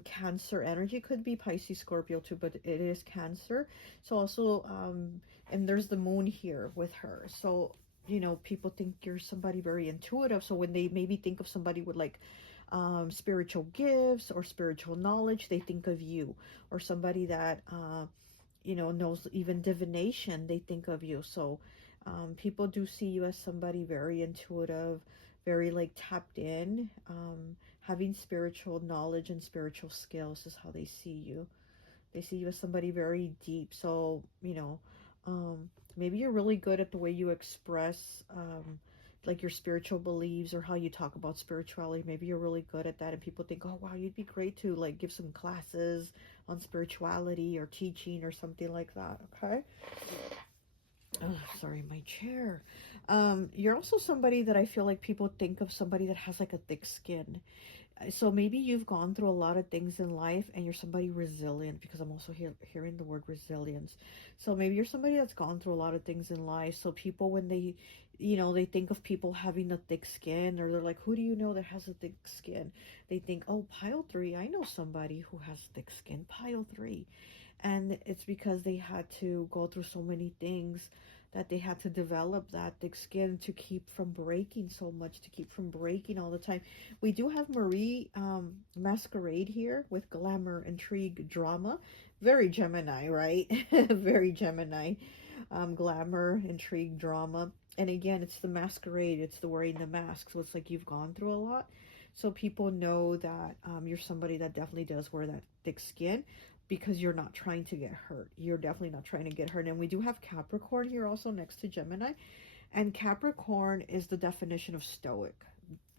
Cancer energy, could be Pisces, Scorpio too, but it is Cancer. So also, and there's the moon here with her. So, you know, people think you're somebody very intuitive. So when they maybe think of somebody with like spiritual gifts or spiritual knowledge, they think of you. Or somebody that, you know, knows even divination, they think of you. So people do see you as somebody very intuitive, very like tapped in, having spiritual knowledge and spiritual skills is how they see you. They see you as somebody very deep. So, you know, maybe you're really good at the way you express, like your spiritual beliefs or how you talk about spirituality. Maybe you're really good at that, and people think, oh wow, you'd be great to like give some classes on spirituality or teaching or something like that. Okay. Oh, sorry, my chair. You're also somebody that I feel like people think of somebody that has like a thick skin. So maybe you've gone through a lot of things in life and you're somebody resilient, because I'm also hearing the word resilience. So maybe you're somebody that's gone through a lot of things in life. So people, when they, you know, they think of people having a thick skin, or they're like, who do you know that has a thick skin? They think, oh, pile 3, I know somebody who has thick skin, pile 3. And it's because they had to go through so many things that they had to develop that thick skin to keep from breaking so much, to keep from breaking all the time. We do have Marie Masquerade here with glamour, intrigue, drama. Very Gemini, right? Very Gemini. Glamour, intrigue, drama. And again, it's the masquerade. It's the wearing the mask. So it's like you've gone through a lot. So people know that you're somebody that definitely does wear that thick skin, because you're not trying to get hurt. You're definitely not trying to get hurt. And we do have Capricorn here also next to Gemini. And Capricorn is the definition of stoic.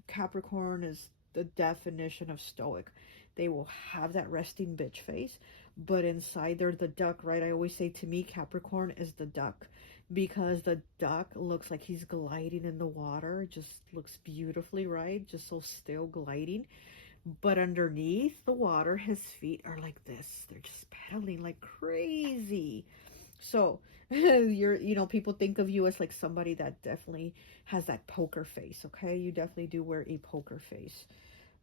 Capricorn is the definition of stoic. They will have that resting bitch face, but inside they're the duck, right? I always say, to me, Capricorn is the duck, because the duck looks like he's gliding in the water. It just looks beautifully, right? Just so still, gliding. But underneath the water, his feet are like this. They're just pedaling like crazy. So people think of you as like somebody that definitely has that poker face. Okay, you definitely do wear a poker face.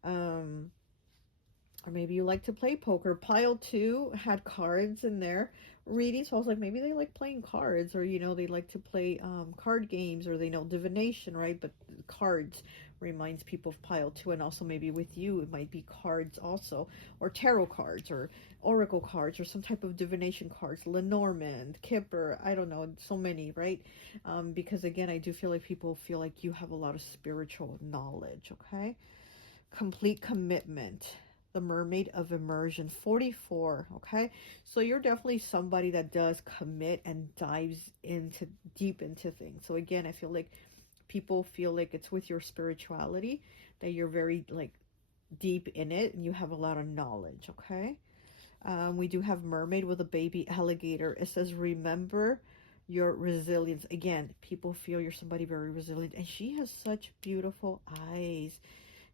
Or maybe you like to play poker. Pile 2 had cards in there reading, so I was like, maybe they like playing cards, or they like to play card games, or they know divination, right? But cards reminds people of pile 2. And also maybe with you it might be cards also, or tarot cards, or oracle cards, or some type of divination cards. Lenormand, Kipper, I don't know, so many, right? Because again, I do feel like people feel like you have a lot of spiritual knowledge. Okay, complete commitment. The Mermaid of Immersion, 44. Okay, so you're definitely somebody that does commit and dives into deep into things. So again, I feel like people feel like it's with your spirituality that you're very like deep in it and you have a lot of knowledge. Okay, we do have Mermaid with a baby alligator. It says, remember your resilience. Again, people feel you're somebody very resilient, and she has such beautiful eyes.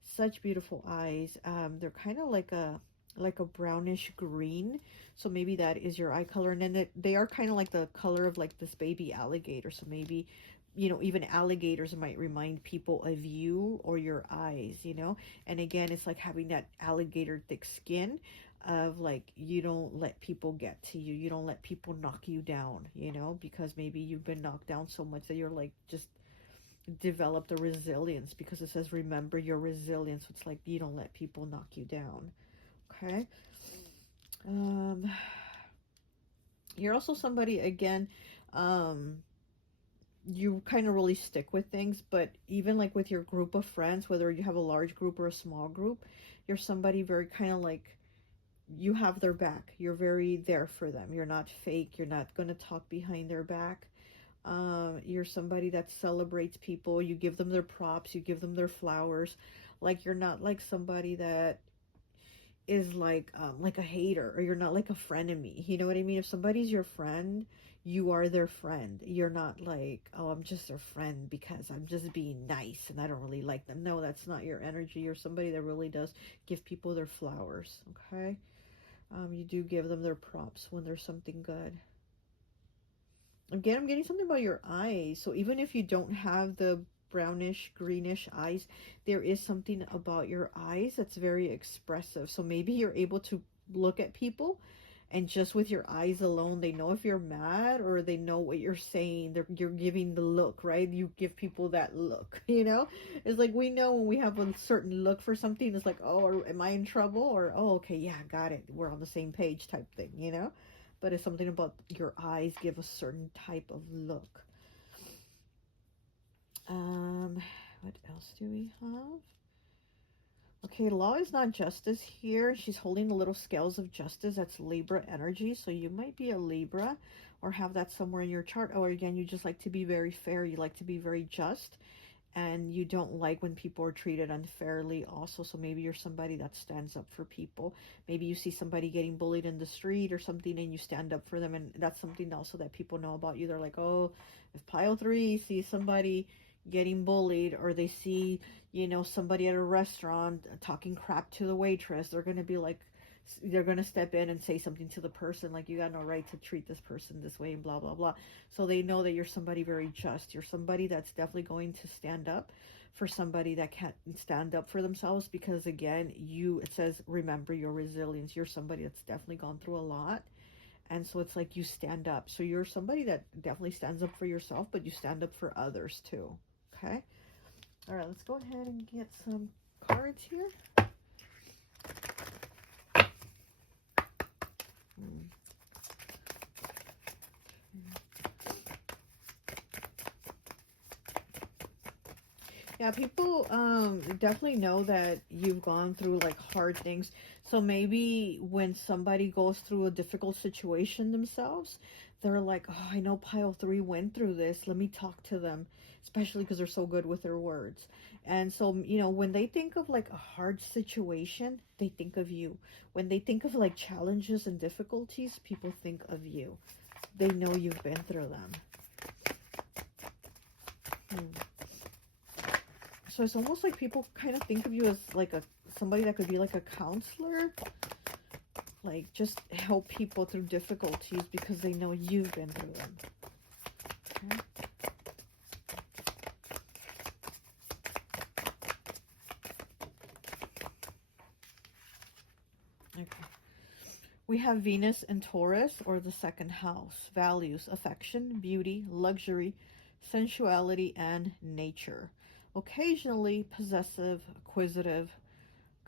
Such beautiful eyes. They're kind of like a brownish green, so maybe that is your eye color. And then they are kind of like the color of like this baby alligator, so maybe even alligators might remind people of you or your eyes. And again, it's like having that alligator thick skin of like, you don't let people get to you, you don't let people knock you down, because maybe you've been knocked down so much that you're like just develop the resilience, because it says remember your resilience. It's like you don't let people knock you down. Okay, you're also somebody, again, you kind of really stick with things, but even like with your group of friends, whether you have a large group or a small group, you're somebody very kind of like, you have their back, you're very there for them, you're not fake, you're not going to talk behind their back. You're somebody that celebrates people. You give them their props. You give them their flowers. Like, you're not like somebody that is like a hater, or you're not like a frenemy. You know what I mean? If somebody's your friend, you are their friend. You're not like, oh, I'm just their friend because I'm just being nice and I don't really like them. No, that's not your energy. You're somebody that really does give people their flowers. Okay. You do give them their props when there's something good. Again, I'm getting something about your eyes. So even if you don't have the brownish, greenish eyes, there is something about your eyes that's very expressive. So maybe you're able to look at people, and just with your eyes alone, they know if you're mad or they know what you're saying. You're giving the look, right? You give people that look, It's like, we know when we have a certain look for something, it's like, oh, am I in trouble? Or, oh, okay, yeah, got it. We're on the same page type thing, But it's something about your eyes give a certain type of look. What else do we have? Okay, law is not justice here. She's holding the little scales of justice. That's Libra energy. So you might be a Libra or have that somewhere in your chart. Or again, you just like to be very fair. You like to be very just. And you don't like when people are treated unfairly also. So maybe you're somebody that stands up for people. Maybe you see somebody getting bullied in the street or something and you stand up for them. And that's something also that people know about you. They're like, oh, if pile 3 sees somebody getting bullied, or they see, somebody at a restaurant talking crap to the waitress, they're going to be like, they're going to step in and say something to the person, like, you got no right to treat this person this way and blah, blah, blah. So they know that you're somebody very just. You're somebody that's definitely going to stand up for somebody that can't stand up for themselves, because again, it says, remember your resilience. You're somebody that's definitely gone through a lot. And so it's like you stand up. So you're somebody that definitely stands up for yourself, but you stand up for others too. Okay. All right, let's go ahead and get some cards here. Yeah, people definitely know that you've gone through like hard things. So maybe when somebody goes through a difficult situation themselves, they're like, oh, I know pile 3 went through this. Let me talk to them. especially because they're so good with their words. And so, you know, when they think of like a hard situation, they think of you. When they think of like challenges and difficulties, people think of you. They know you've been through them. So it's almost like people kind of think of you as like somebody that could be like a counselor, like just help people through difficulties because they know you've been through them. Okay. Okay. We have Venus in Taurus, or the second house. Values: affection, beauty, luxury, sensuality, and nature. Occasionally possessive, acquisitive,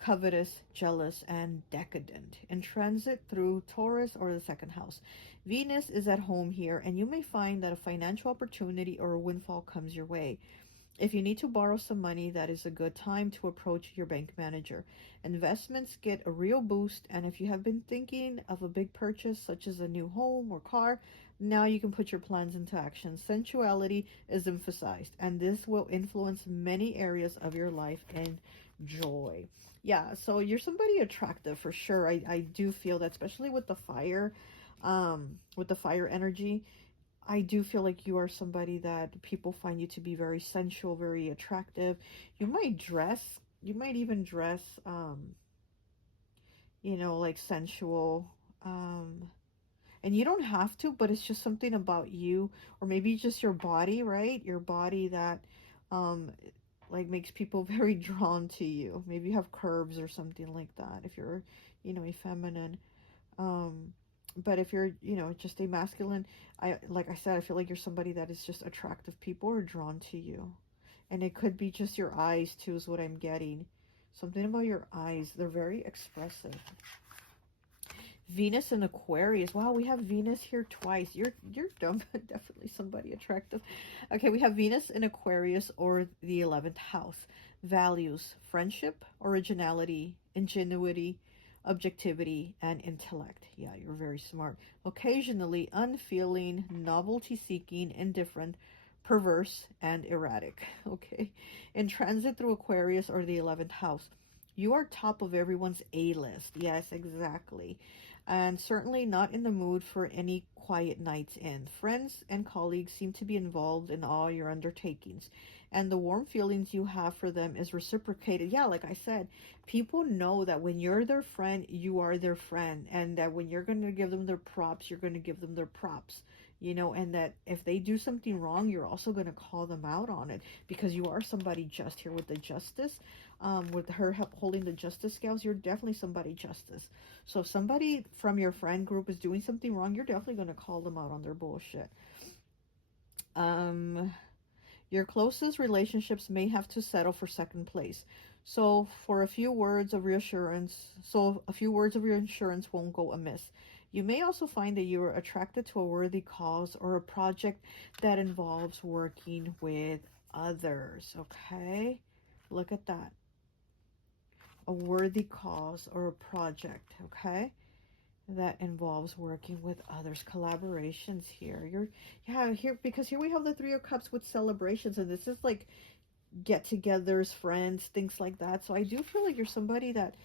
covetous, jealous, and decadent. In transit through Taurus, or the second house. Venus is at home here, and you may find that a financial opportunity or a windfall comes your way. If you need to borrow some money, that is a good time to approach your bank manager. Investments get a real boost, and if you have been thinking of a big purchase such as a new home or car, now you can put your plans into action. Sensuality is emphasized, and this will influence many areas of your life and joy. Yeah, so you're somebody attractive for sure. I do feel that, especially with the fire energy. I do feel like you are somebody that people find you to be very sensual, very attractive. You might even dress, you know, like sensual. And you don't have to, but it's just something about you, or maybe just your body, right? Your body that, like makes people very drawn to you. Maybe you have curves or something like that if you're, you know, a feminine. But if you're, you know, just a masculine, like I said, I feel like you're somebody that is just attractive. People are drawn to you. And it could be just your eyes too, is what I'm getting. Something about your eyes. They're very expressive. Venus in Aquarius. Wow, we have Venus here twice. You're definitely somebody attractive. Okay, we have Venus in Aquarius, or the 11th house. Values: friendship, originality, ingenuity, objectivity, and intellect. Yeah, you're very smart. Occasionally unfeeling, novelty-seeking, indifferent, perverse, and erratic. Okay. In transit through Aquarius, or the 11th house. You are top of everyone's A-list. Yes, exactly. And certainly not in the mood for any quiet nights in. Friends and colleagues seem to be involved in all your undertakings, and the warm feelings you have for them is reciprocated. Yeah, like I said, people know that when you're their friend, you are their friend, and that when you're going to give them their props, you're going to give them their props. You know, and that if they do something wrong, you're also going to call them out on it, because you are somebody just here with the justice. With her holding the justice scales, you're definitely somebody justice. So if somebody from your friend group is doing something wrong, you're definitely going to call them out on their bullshit. Your closest relationships may have to settle for second place. So a few words of reassurance won't go amiss. You may also find that you are attracted to a worthy cause or a project that involves working with others. Okay? Look at that. A worthy cause or a project, okay, that involves working with others. Collaborations here. Because here we have the 3 of Cups with celebrations, and this is like get-togethers, friends, things like that. So I do feel like you're somebody that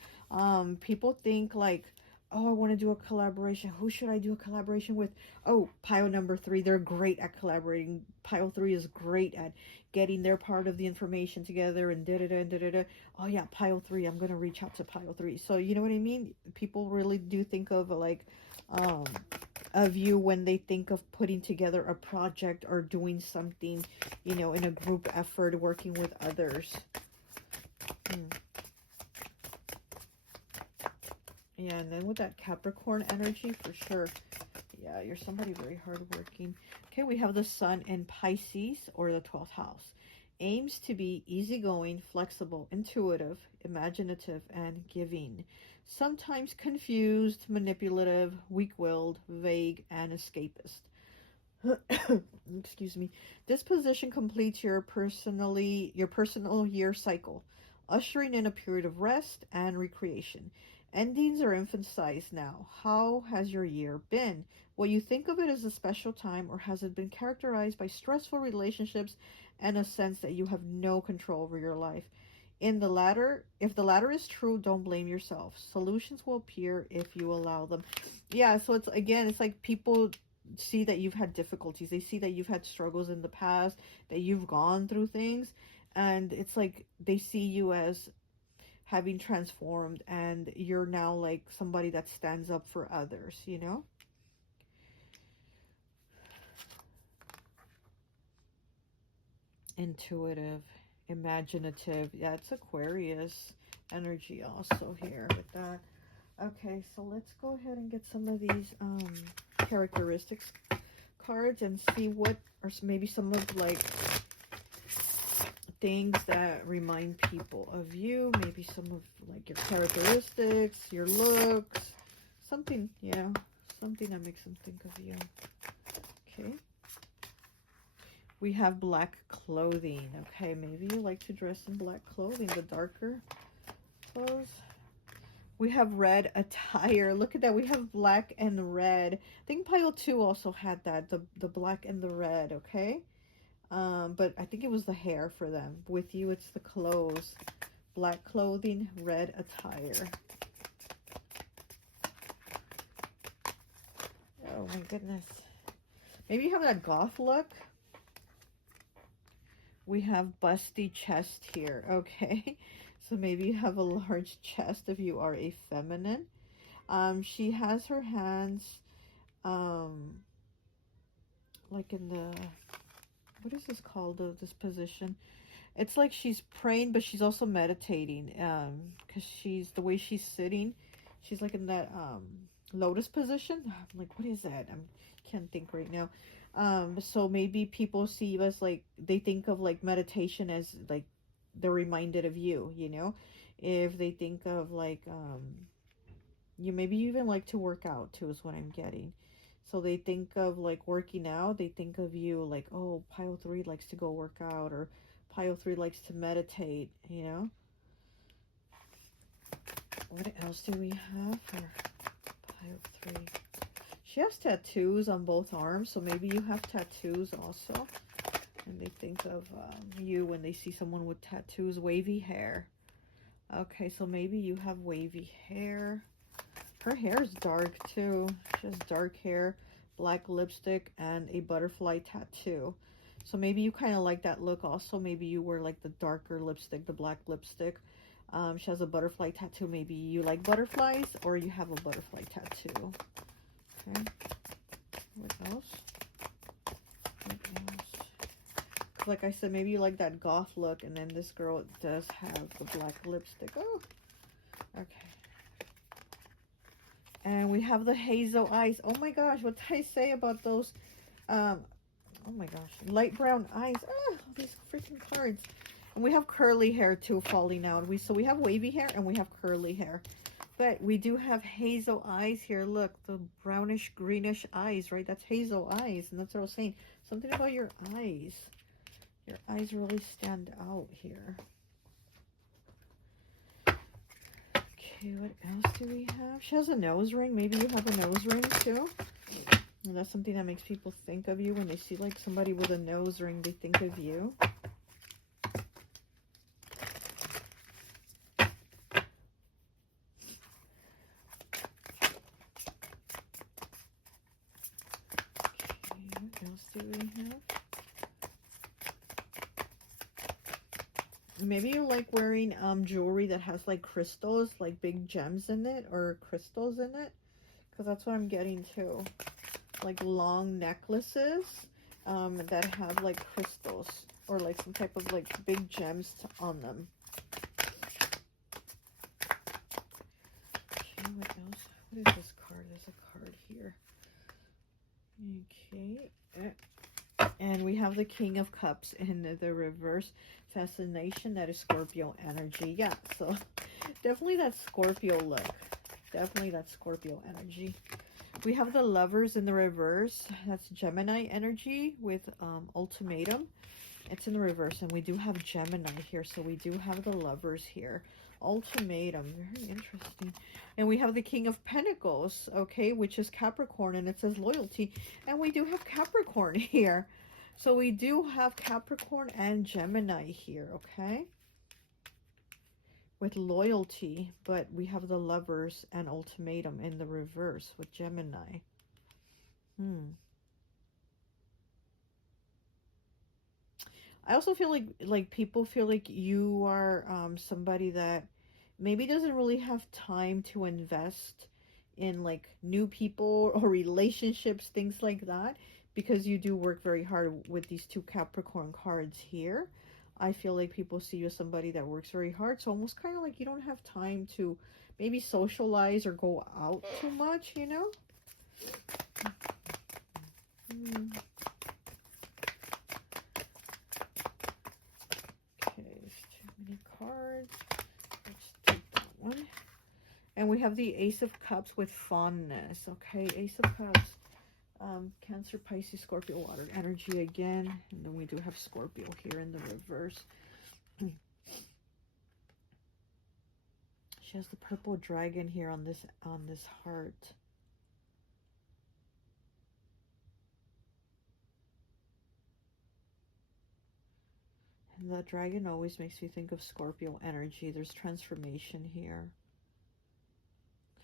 people think like, oh, I want to do a collaboration. Who should I do a collaboration with? Oh, pile number 3. They're great at collaborating. Pile 3 is great at getting their part of the information together and da-da-da and da-da-da. Oh, yeah, pile 3. I'm going to reach out to pile 3. So, you know what I mean? People really do think of, like, of you when they think of putting together a project or doing something, you know, in a group effort, working with others. Yeah, and then with that Capricorn energy, for sure. Yeah, you're somebody very hardworking. Okay, we have the Sun in Pisces, or the 12th house. Aims to be easygoing, flexible, intuitive, imaginative, and giving. Sometimes confused, manipulative, weak-willed, vague, and escapist. Excuse me. This position completes your personal year cycle, ushering in a period of rest and recreation. Endings are infant-sized now. How has your year been? Will you think of it as a special time, or has it been characterized by stressful relationships and a sense that you have no control over your life? In the latter, if the latter is true, don't blame yourself. Solutions will appear if you allow them. Yeah, so it's, again, it's like people see that you've had difficulties. They see that you've had struggles in the past, that you've gone through things, and it's like they see you as having transformed, and you're now like somebody that stands up for others, you know? Intuitive, imaginative. Yeah, it's Aquarius energy also here with that. Okay, so let's go ahead and get some of these characteristics cards and see what are maybe some of like things that remind people of you. Maybe some of like your characteristics, your looks, something, yeah, something that makes them think of you. Okay. We have black clothing. Okay, maybe you like to dress in black clothing, the darker clothes. We have red attire. Look at that. We have black and red. I think pile 2 also had that, the black and the red, okay? But I think it was the hair for them. With you, it's the clothes. Black clothing, red attire. Oh my goodness. Maybe you have that goth look. We have busty chest here, okay? So maybe you have a large chest if you are a feminine. She has her hands like in the, what is this called, this position? It's like she's praying, but she's also meditating, because she's, the way she's sitting, she's like in that lotus position. I'm like, what is that? I can't think right now. So maybe people see you as like, they think of like meditation as like they're reminded of you, you know? If they think of like you, maybe you even like to work out too, is what I'm getting. So they think of like working out, they think of you like, oh, pile 3 likes to go work out, or pile 3 likes to meditate, you know? What else do we have for pile 3? She has tattoos on both arms, so maybe you have tattoos also. And they think of you when they see someone with tattoos. Wavy hair. Okay, so maybe you have wavy hair. Her hair is dark too. She has dark hair, black lipstick, and a butterfly tattoo. So maybe you kind of like that look also. Maybe you wear like the darker lipstick, the black lipstick. She has a butterfly tattoo. Maybe you like butterflies, or you have a butterfly tattoo. Okay. What else? What else? Like I said, maybe you like that goth look, and then this girl does have the black lipstick. Oh, okay. And we have the hazel eyes. Oh my gosh, what did I say about those? Oh my gosh, light brown eyes. Ah, these freaking cards. And we have curly hair too falling out. So we have wavy hair and we have curly hair. But we do have hazel eyes here. Look, the brownish greenish eyes, right? That's hazel eyes, and that's what I was saying. Something about your eyes. Your eyes really stand out here. Okay, what else do we have? She has a nose ring. Maybe you have a nose ring too. And that's something that makes people think of you. When they see like somebody with a nose ring, they think of you. Okay, what else do we have? Maybe you like wearing jewelry that has like crystals, like big gems in it, or crystals in it, because that's what I'm getting too. Like long necklaces that have like crystals, or like some type of like big gems on them. Okay, what else? What is this card? There's a card here. Okay. And we have the King of Cups in the reverse. Fascination, that is Scorpio energy. Yeah, so definitely that Scorpio look. Definitely that Scorpio energy. We have the Lovers in the reverse. That's Gemini energy with ultimatum. It's in the reverse, and we do have Gemini here, so we do have the Lovers here. Ultimatum. Very interesting. And we have the King of Pentacles, okay, which is Capricorn, and it says loyalty. And we do have Capricorn here. So we do have Capricorn and Gemini here, okay? With loyalty, but we have the Lovers and Ultimatum in the reverse with Gemini. I also feel like people feel like you are somebody that maybe doesn't really have time to invest in like new people or relationships, things like that, because you do work very hard with these two Capricorn cards here. I feel like people see you as somebody that works very hard, so almost kind of like you don't have time to maybe socialize or go out too much, you know? Cards. Let's take that one. And we have the Ace of Cups with fondness. Okay, Ace of Cups. Cancer, Pisces, Scorpio, water energy again. And then we do have Scorpio here in the reverse. She has the purple dragon here on this heart. And the dragon always makes me think of Scorpio energy. There's transformation here.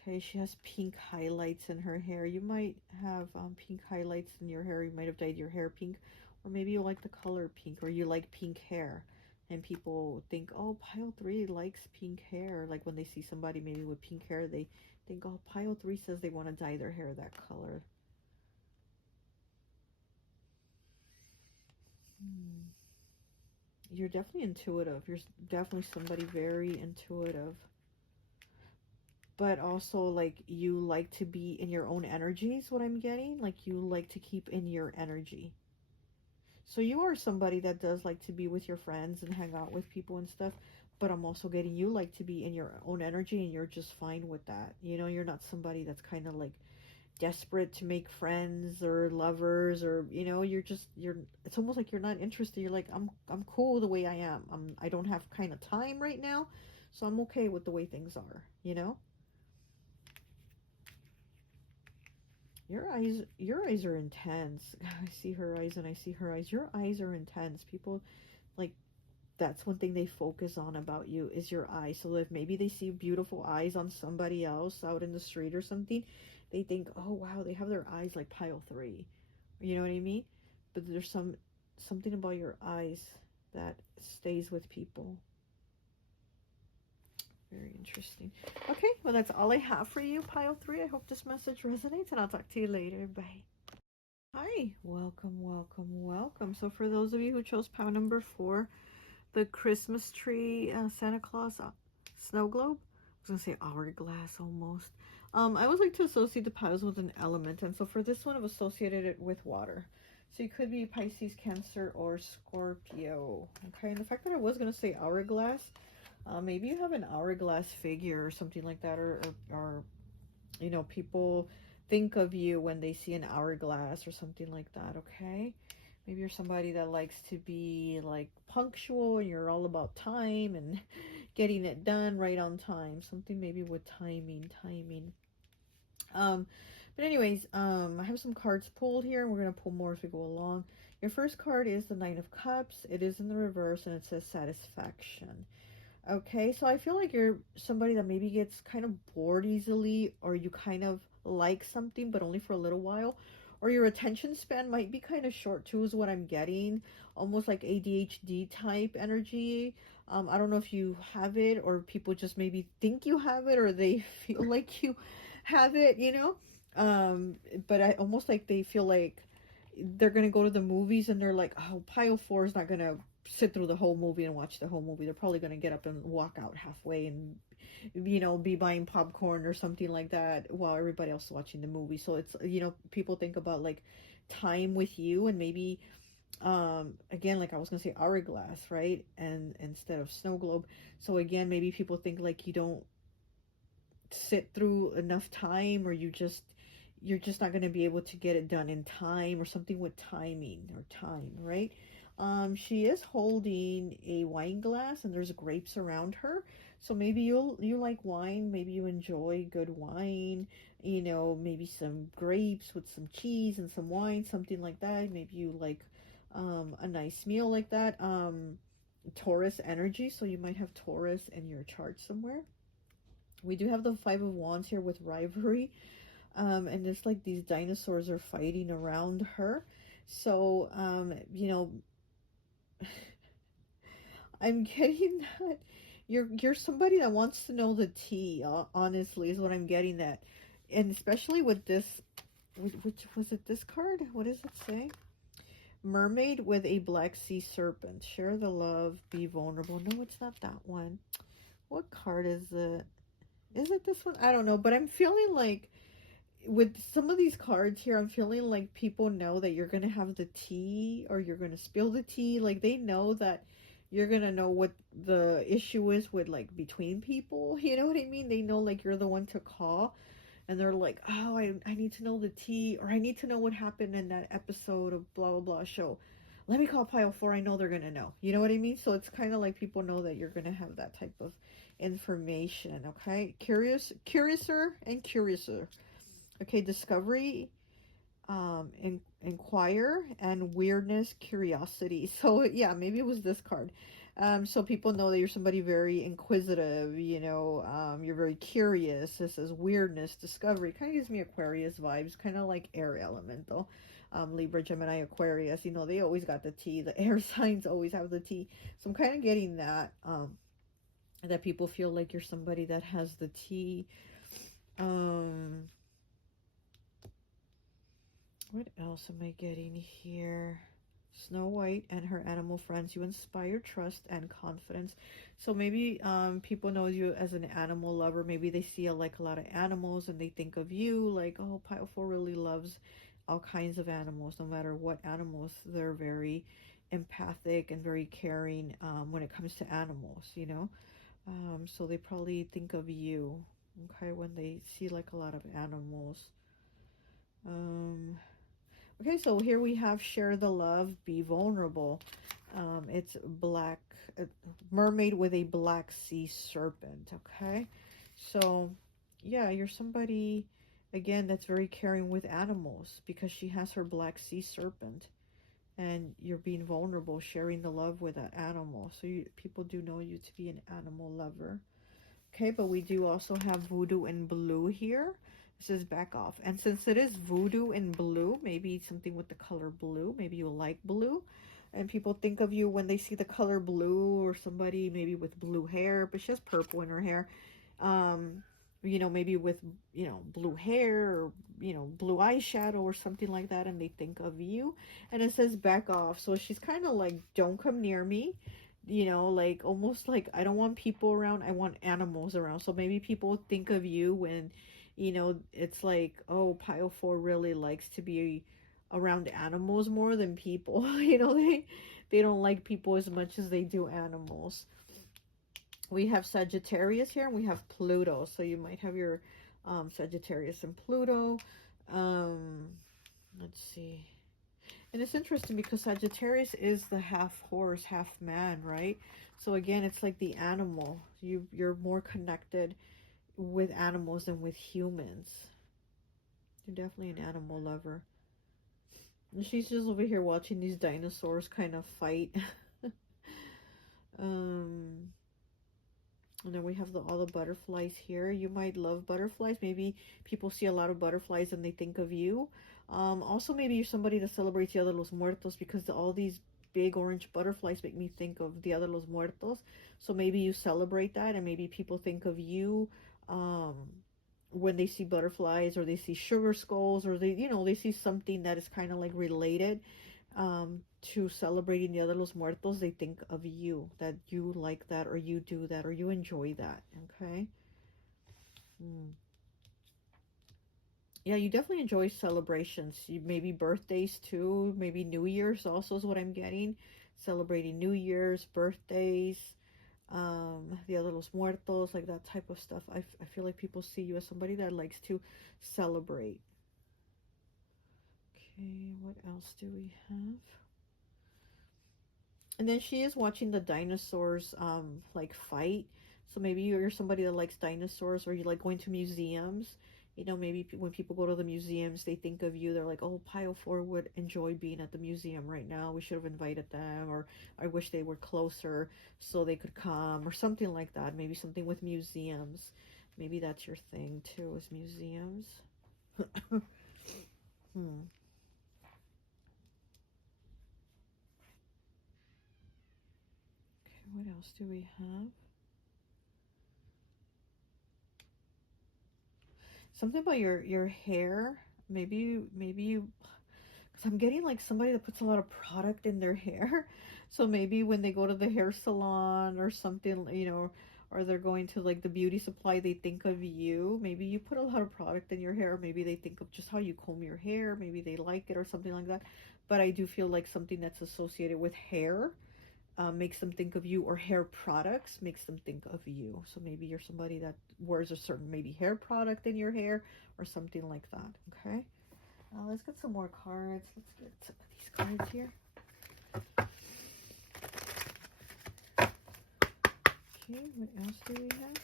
Okay, she has pink highlights in her hair. You might have pink highlights in your hair. You might have dyed your hair pink. Or maybe you like the color pink. Or you like pink hair. And people think, oh, pile 3 likes pink hair. Like when they see somebody maybe with pink hair, they think, oh, pile 3 says they want to dye their hair that color. You're definitely intuitive. You're definitely somebody very intuitive. But also, like, you like to be in your own energy is what I'm getting. Like, you like to keep in your energy. So you are somebody that does like to be with your friends and hang out with people and stuff. But I'm also getting you like to be in your own energy and you're just fine with that. You know, you're not somebody that's kind of like desperate to make friends or lovers, or you know, you're it's almost like you're not interested. You're like, I'm cool the way I am. I don't have kind of time right now, so I'm okay with the way things are, you know. Your eyes are intense. I see her eyes and I see her eyes. Your eyes are intense. People, like, that's one thing they focus on about you is your eyes. So if maybe they see beautiful eyes on somebody else out in the street or something, they think, oh wow, they have their eyes like pile 3. You know what I mean? But there's something about your eyes that stays with people. Very interesting. Okay, well, that's all I have for you, pile 3. I hope this message resonates, and I'll talk to you later. Bye. Hi, welcome, welcome, welcome. So for those of you who chose pile number 4, the Christmas tree Santa Claus snow globe. I was going to say hourglass almost. I always like to associate the piles with an element, and so for this one, I've associated it with water. So you could be Pisces, Cancer, or Scorpio. Okay, and the fact that I was going to say hourglass, maybe you have an hourglass figure or something like that, or you know, people think of you when they see an hourglass or something like that, okay? Maybe you're somebody that likes to be like punctual and you're all about time and getting it done right on time. Something maybe with timing. But anyways, I have some cards pulled here and we're going to pull more as we go along. Your first card is the Nine of Cups. It is in the reverse and it says satisfaction. Okay, so I feel like you're somebody that maybe gets kind of bored easily, or you kind of like something but only for a little while, or your attention span might be kind of short too is what I'm getting. Almost like ADHD type energy. I don't know if you have it or people just maybe think you have it or they feel like you have it, you know. But I almost like they feel like they're gonna go to the movies and they're like, oh, pile 4 is not gonna sit through the whole movie and watch the whole movie. They're probably gonna get up and walk out halfway and, you know, be buying popcorn or something like that while everybody else is watching the movie. So it's, you know, people think about like time with you and maybe again, like I was gonna say hourglass, right? And instead of snow globe. So again, maybe people think like you don't sit through enough time, or you're just not going to be able to get it done in time, or something with timing or time, right? She is holding a wine glass and there's grapes around her. So maybe you like wine, maybe you enjoy good wine, you know, maybe some grapes with some cheese and some wine, something like that. Maybe you like a nice meal like that. Taurus energy, so you might have Taurus in your chart somewhere. We do have the Five of Wands here with rivalry. And it's like these dinosaurs are fighting around her. So, you know, I'm getting that you're somebody that wants to know the tea. Honestly, is what I'm getting at, and especially with this, which was it? This card? What does it say? Mermaid with a black sea serpent. Share the love. Be vulnerable. No, it's not that one. What card is it? Is it this one? I don't know, but I'm feeling like with some of these cards here, I'm feeling like people know that you're gonna have the tea or you're gonna spill the tea. Like they know that you're gonna know what the issue is with like between people. You know what I mean? They know like you're the one to call, and they're like, oh, I need to know the tea, or I need to know what happened in that episode of blah blah blah show. Let me call pile 4. I know they're gonna know. You know what I mean? So it's kind of like people know that you're gonna have that type of information. Okay, curiouser and curiouser. Okay, discovery, inquire, and weirdness, curiosity. So yeah, maybe it was this card. So people know that you're somebody very inquisitive, you know, you're very curious. This is weirdness, discovery. Kind of gives me Aquarius vibes, kind of like air elemental. Libra, Gemini, Aquarius, you know, they always got the tea. The air signs always have the tea. So I'm kind of getting that, that people feel like you're somebody that has the tea. What else am I getting here? Snow White and her animal friends. You inspire trust and confidence. So maybe people know you as an animal lover. Maybe they see like a lot of animals and they think of you like, oh, Pile 4 really loves all kinds of animals, no matter what animals. They're very empathic and very caring when it comes to animals, you know. So they probably think of you, okay, when they see like a lot of animals. Okay, so here we have share the love, be vulnerable. It's black, mermaid with a black sea serpent. Okay, so yeah, you're somebody again that's very caring with animals because she has her black sea serpent, and you're being vulnerable, sharing the love with that animal. So people do know you to be an animal lover. Okay, but we do also have voodoo in blue here. This is back off. And since it is voodoo in blue, maybe something with the color blue. Maybe you like blue. And people think of you when they see the color blue, or somebody maybe with blue hair, but she has purple in her hair. You know, maybe with, you know, blue hair, or, you know, blue eyeshadow or something like that, and they think of you. And it says back off. So she's kind of like, don't come near me, you know, like almost like I don't want people around, I want animals around. So maybe people think of you when, you know, it's like, oh, Pile 4 really likes to be around animals more than people. You know, they don't like people as much as they do animals. We have Sagittarius here, and we have Pluto. So you might have your Sagittarius and Pluto. Let's see. And it's interesting because Sagittarius is the half horse, half man, right? So again, it's like the animal. You're more connected with animals than with humans. You're definitely an animal lover. And she's just over here watching these dinosaurs kind of fight. And then we have all the butterflies here. You might love butterflies. Maybe people see a lot of butterflies and they think of you. Also, maybe you're somebody that celebrates Dia de los Muertos, because all these big orange butterflies make me think of Dia de los Muertos. So maybe you celebrate that, and maybe people think of you when they see butterflies, or they see sugar skulls, or they, you know, they see something that is kind of like related to celebrating Dia de los Muertos. They think of you, that you like that, or you do that, or you enjoy that. Okay. Yeah, you definitely enjoy celebrations. You maybe birthdays too, maybe New Year's also is what I'm getting. Celebrating New Year's, birthdays, Dia de los Muertos, like that type of stuff. I feel like people see you as somebody that likes to celebrate. Okay, what else do we have? And then she is watching the dinosaurs like fight. So maybe you're somebody that likes dinosaurs, or you like going to museums. You know, maybe when people go to the museums, they think of you. They're like, oh, Pile 4 would enjoy being at the museum right now. We should have invited them, or I wish they were closer so they could come, or something like that. Maybe something with museums. Maybe that's your thing too, is museums. Hmm. Okay, what else do we have? Something about your hair. Maybe you, because I'm getting like somebody that puts a lot of product in their hair. So maybe when they go to the hair salon or something, you know, or they're going to like the beauty supply, they think of you. Maybe you put a lot of product in your hair. Maybe they think of just how you comb your hair. Maybe they like it or something like that. But I do feel like something that's associated with hair makes them think of you, or hair products makes them think of you. So maybe you're somebody that wears a certain maybe hair product in your hair or something like that. Okay. Let's get some more cards. Let's get some of these cards here. Okay, what else do we have?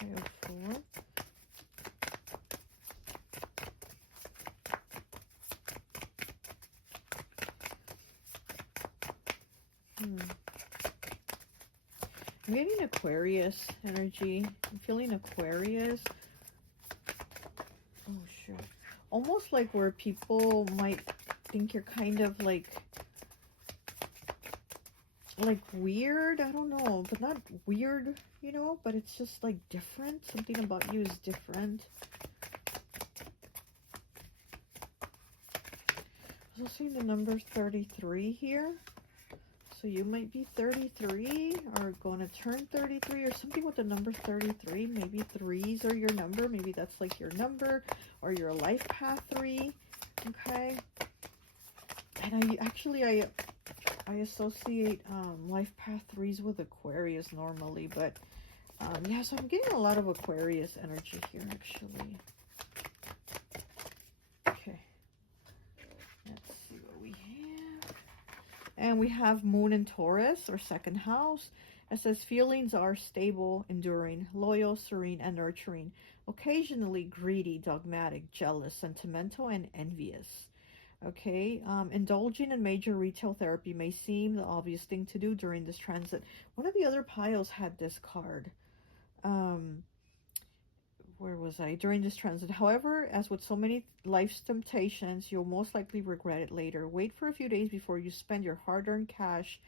I have 4. I'm getting Aquarius energy. I'm feeling Aquarius. Oh, shit. Almost like where people might think you're kind of like weird. I don't know, but not weird, you know, but it's just like different. Something about you is different. I'm also seeing the number 33 here. So you might be 33 or going to turn 33 or something with the number 33. Maybe 3s are your number. Maybe that's like your number or your life path 3. Okay. And I associate life path 3s with Aquarius normally, but yeah, so I'm getting a lot of Aquarius energy here actually. Okay. Let's see what we have. And we have Moon in Taurus, or second house. It says feelings are stable, enduring, loyal, serene, and nurturing. Occasionally greedy, dogmatic, jealous, sentimental, and envious. Okay, indulging in major retail therapy may seem the obvious thing to do during this transit. One of the other piles had this card. Where was I? During this transit. However, as with so many life's temptations, you'll most likely regret it later. Wait for a few days before you spend your hard-earned cash.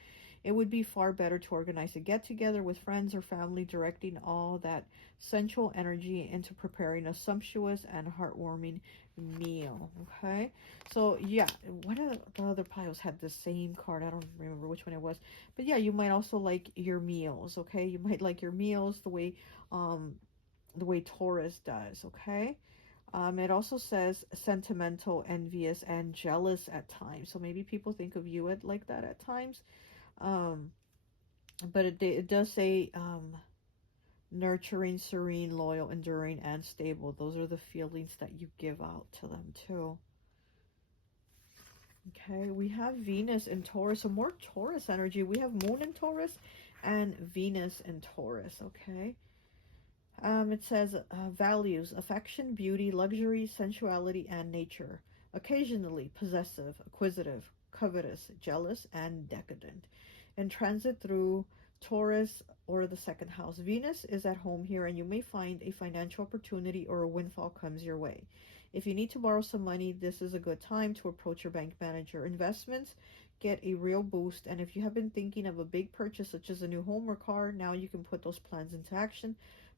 It would be far better to organize a get-together with friends or family, directing all that sensual energy into preparing a sumptuous and heartwarming meal. Okay, so yeah, one of the other piles had the same card. I don't remember which one it was, but yeah, you might also like your meals. Okay, you might like your meals the way Taurus does, okay? It also says sentimental, envious, and jealous at times. So maybe people think of you like that at times. But it does say nurturing, serene, loyal, enduring, and stable. Those are the feelings that you give out to them too. Okay, we have Venus in Taurus. So more Taurus energy. We have Moon in Taurus and Venus in Taurus, okay? It says values, affection, beauty, luxury, sensuality, and nature. Occasionally possessive, acquisitive, covetous, jealous, and decadent. In transit through Taurus or the second house. Venus is at home here, and you may find a financial opportunity or a windfall comes your way. If you need to borrow some money, this is a good time to approach your bank manager. Investments get a real boost, and if you have been thinking of a big purchase such as a new home or car, now you can put those plans into action.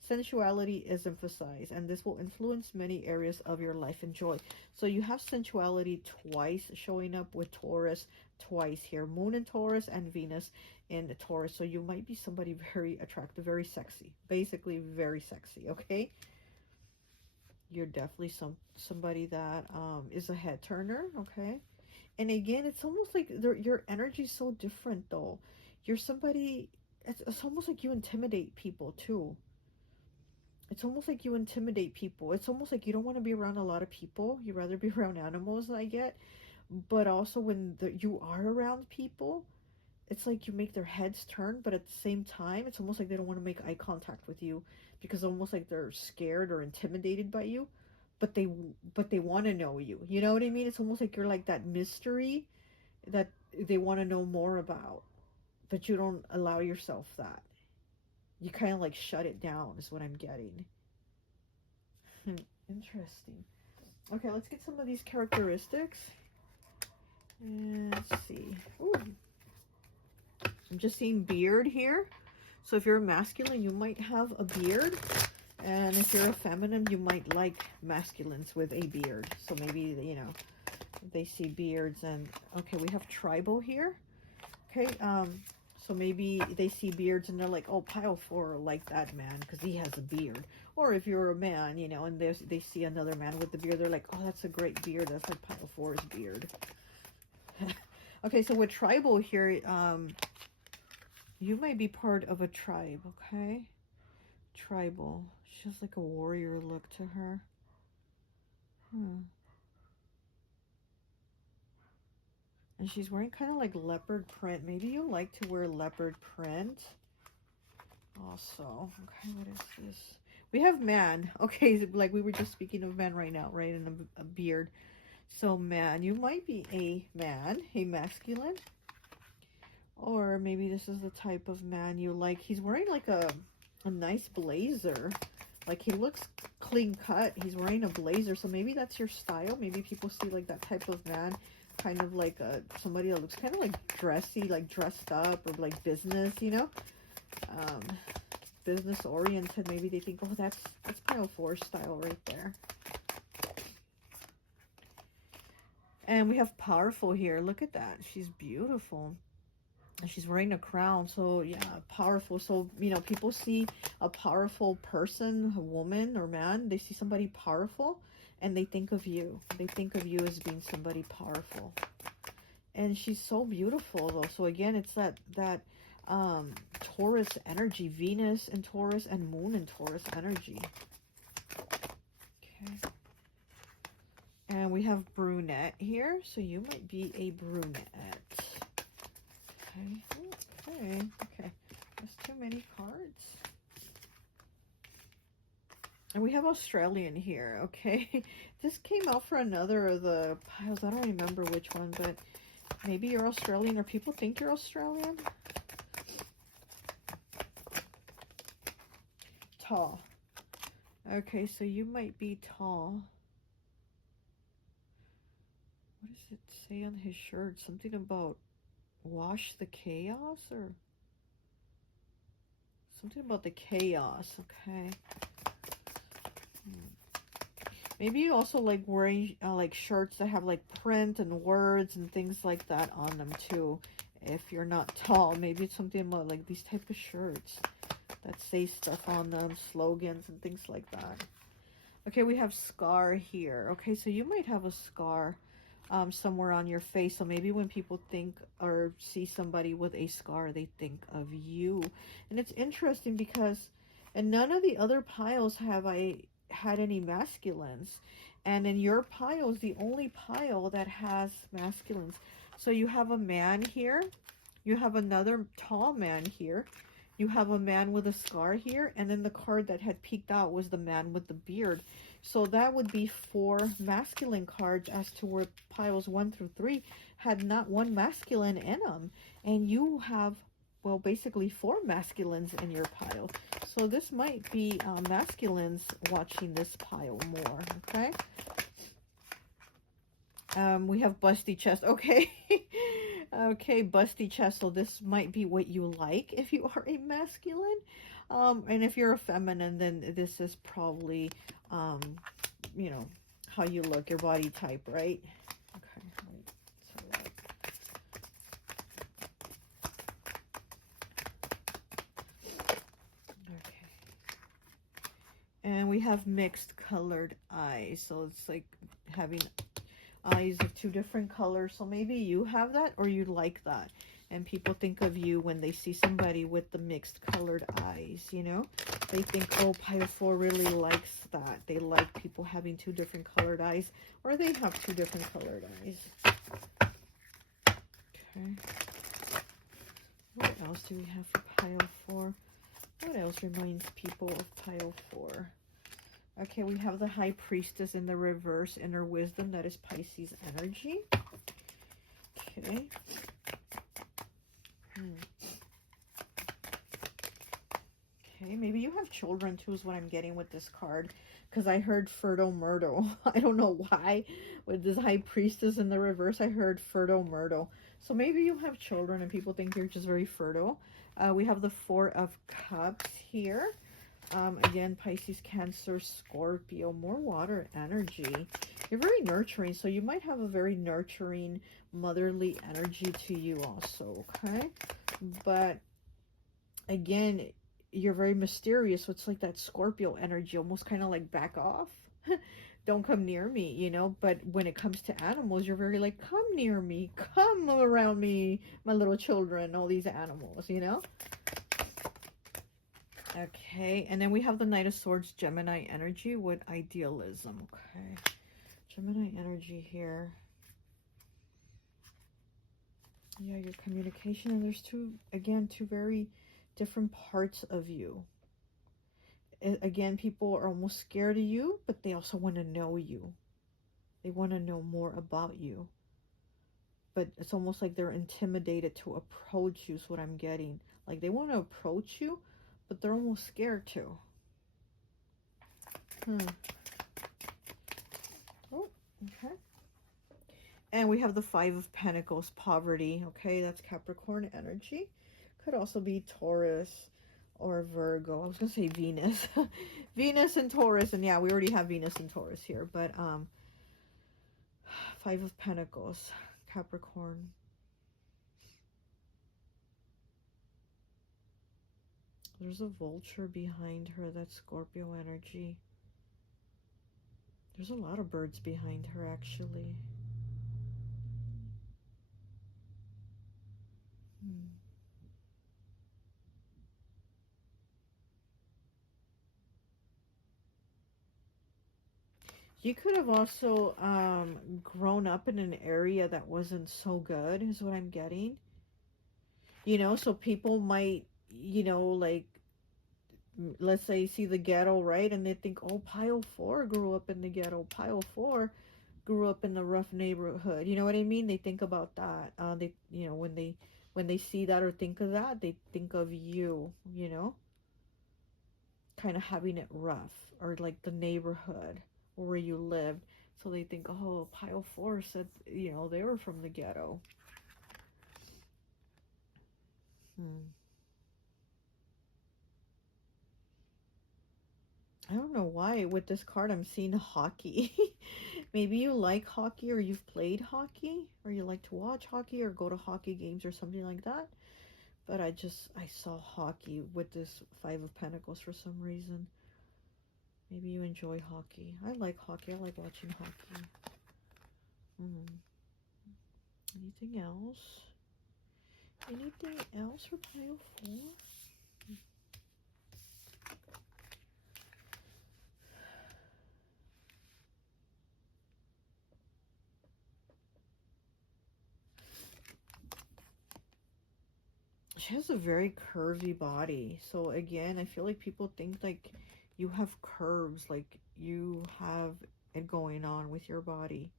Sensuality is emphasized, and this will influence many areas of your life and joy. So you have sensuality twice showing up with Taurus twice here. Moon in Taurus and Venus in the Taurus. So you might be somebody very attractive, very sexy. Basically, very sexy, okay? You're definitely somebody that is a head turner, okay? And again, it's almost like your energy is so different, though. You're somebody, it's almost like you intimidate people, too. It's almost like you intimidate people. It's almost like you don't want to be around a lot of people. You'd rather be around animals, I get. but also when you are around people, it's like you make their heads turn, but at the same time, it's almost like they don't want to make eye contact with you because almost like they're scared or intimidated by you, but they want to know you. You know what I mean? It's almost like you're like that mystery that they want to know more about, but you don't allow yourself that. You kind of like shut it down is what I'm getting. Interesting. Okay, let's get some of these characteristics. And let's see. Ooh. I'm just seeing beard here. So if you're a masculine, you might have a beard. And if you're a feminine, you might like masculines with a beard. So maybe, you know, they see beards. And okay, we have tribal here. Okay, so maybe they see beards and they're like, oh, pile 4 like that man because he has a beard. Or if you're a man, you know, and they see another man with the beard, they're like, oh, that's a great beard. That's like pile 4's beard. Okay, so with tribal here, you might be part of a tribe, okay? Tribal. She has like a warrior look to her. And she's wearing kind of like leopard print. Maybe you like to wear leopard print. Also, okay, what is this? We have man. Okay, like we were just speaking of man right now, right? And a beard. So man, you might be a man, a masculine. Or maybe this is the type of man you like. He's wearing like a nice blazer. Like he looks clean cut. He's wearing a blazer. So maybe that's your style. Maybe people see like that type of man. Kind of like somebody that looks kind of like dressy, like dressed up, or like business, you know, business oriented. Maybe they think, oh, that's pile 4 style right there. And we have powerful here. Look at that. She's beautiful. And she's wearing a crown. So yeah, powerful. So, you know, people see a powerful person, a woman or man. They see somebody powerful. And they think of you. They think of you as being somebody powerful. And she's so beautiful, though. So, again, it's that Taurus energy. Venus in Taurus and Moon in Taurus energy. Okay. And we have brunette here. So, you might be a brunette. Okay. Okay. That's too many cards. And we have Australian here, okay? This came out for another of the piles. I don't remember which one, but maybe you're Australian or people think you're Australian. Tall. Okay, so you might be tall. What does it say on his shirt? Something about wash the chaos or something about the chaos, okay? Maybe you also like wearing like shirts that have like print and words and things like that on them too. If you're not tall, maybe it's something about like these type of shirts that say stuff on them, slogans and things like that. Okay, we have scar here. Okay, so you might have a scar somewhere on your face. So maybe when people think or see somebody with a scar, they think of you. And it's interesting because in none of the other piles have I had any masculines, and in your pile is the only pile that has masculines. So you have a man here, you have another tall man here, you have a man with a scar here, and then the card that had peeked out was the man with the beard. So that would be 4 masculine cards, as to where piles 1 through 3 had not one masculine in them, and you have, well, basically 4 masculines in your pile. So this might be masculines watching this pile more, okay? We have busty chest. Okay. Okay, busty chest. So this might be what you like if you are a masculine. And if you're a feminine, then this is probably, you know, how you look, your body type, right? Okay, wait. So and we have mixed colored eyes. So it's like having eyes of 2 different colors. So maybe you have that or you like that. And people think of you when they see somebody with the mixed colored eyes, you know. They think, oh, pile 4 really likes that. They like people having 2 different colored eyes, or they have 2 different colored eyes. Okay. What else do we have for pile 4? What else reminds people of pile 4? Okay, we have the High Priestess in the reverse, inner wisdom. That is Pisces energy. Okay. Okay, maybe you have children too is what I'm getting with this card. Because I heard fertile myrtle. I don't know why. With this High Priestess in the reverse, I heard fertile myrtle. So maybe you have children and people think you're just very fertile. We have the 4 of Cups here. Again, Pisces, Cancer, Scorpio, more water energy. You're very nurturing, so you might have a very nurturing, motherly energy to you also, okay? But again, you're very mysterious, so it's like that Scorpio energy, almost kind of like back off. Don't come near me, you know? But when it comes to animals, you're very like, come near me, come around me, my little children, all these animals, you know? Okay, and then we have the Knight of Swords, Gemini energy with idealism. Okay, Gemini energy here. Yeah, your communication, and there's two very different parts of you. Again, people are almost scared of you, but they also want to know you. They want to know more about you. But it's almost like they're intimidated to approach you, is what I'm getting. Like, they want to approach you, but they're almost scared to. Oh, okay. And we have the 5 of Pentacles, poverty. Okay, that's Capricorn energy. Could also be Taurus or Virgo. I was going to say Venus. Venus and Taurus. And yeah, we already have Venus and Taurus here. But 5 of Pentacles, Capricorn. There's a vulture behind her. That's Scorpio energy. There's a lot of birds behind her, actually. You could have also grown up in an area that wasn't so good, is what I'm getting. You know, so people might, you know, like, let's say, see the ghetto, right? And they think, oh, pile 4 grew up in the ghetto. Pile 4 grew up in the rough neighborhood. You know what I mean? They think about that. They, you know, when they see that or think of that, they think of you, you know, kind of having it rough, or like the neighborhood or where you lived. So they think, oh, pile 4 said, you know, they were from the ghetto. I don't know why with this card I'm seeing hockey. Maybe you like hockey, or you've played hockey, or you like to watch hockey or go to hockey games or something like that. But I saw hockey with this 5 of Pentacles for some reason. Maybe you enjoy hockey. I like hockey. I like watching hockey. Anything else? Anything else for pile 4? She has a very curvy body. So again, I feel like people think like you have curves, like you have it going on with your body.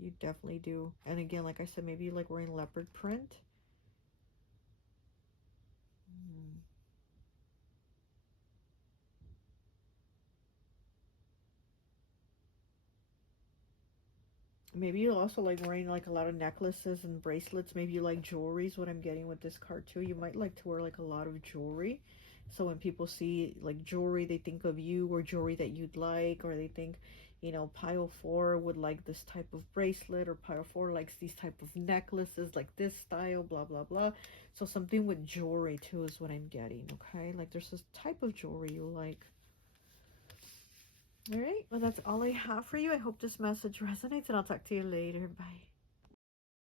You definitely do. And again, like I said, maybe you like wearing leopard print. Maybe you also like wearing like a lot of necklaces and bracelets. Maybe you like jewelry is what I'm getting with this card too. You might like to wear like a lot of jewelry. So when people see like jewelry, they think of you, or jewelry that you'd like, or they think, you know, pile 4 would like this type of bracelet, or pile 4 likes these type of necklaces, like this style, blah, blah, blah. So something with jewelry too is what I'm getting, okay? Like there's this type of jewelry you like. All right, well, that's all I have for you. I hope this message resonates, and I'll talk to you later. Bye.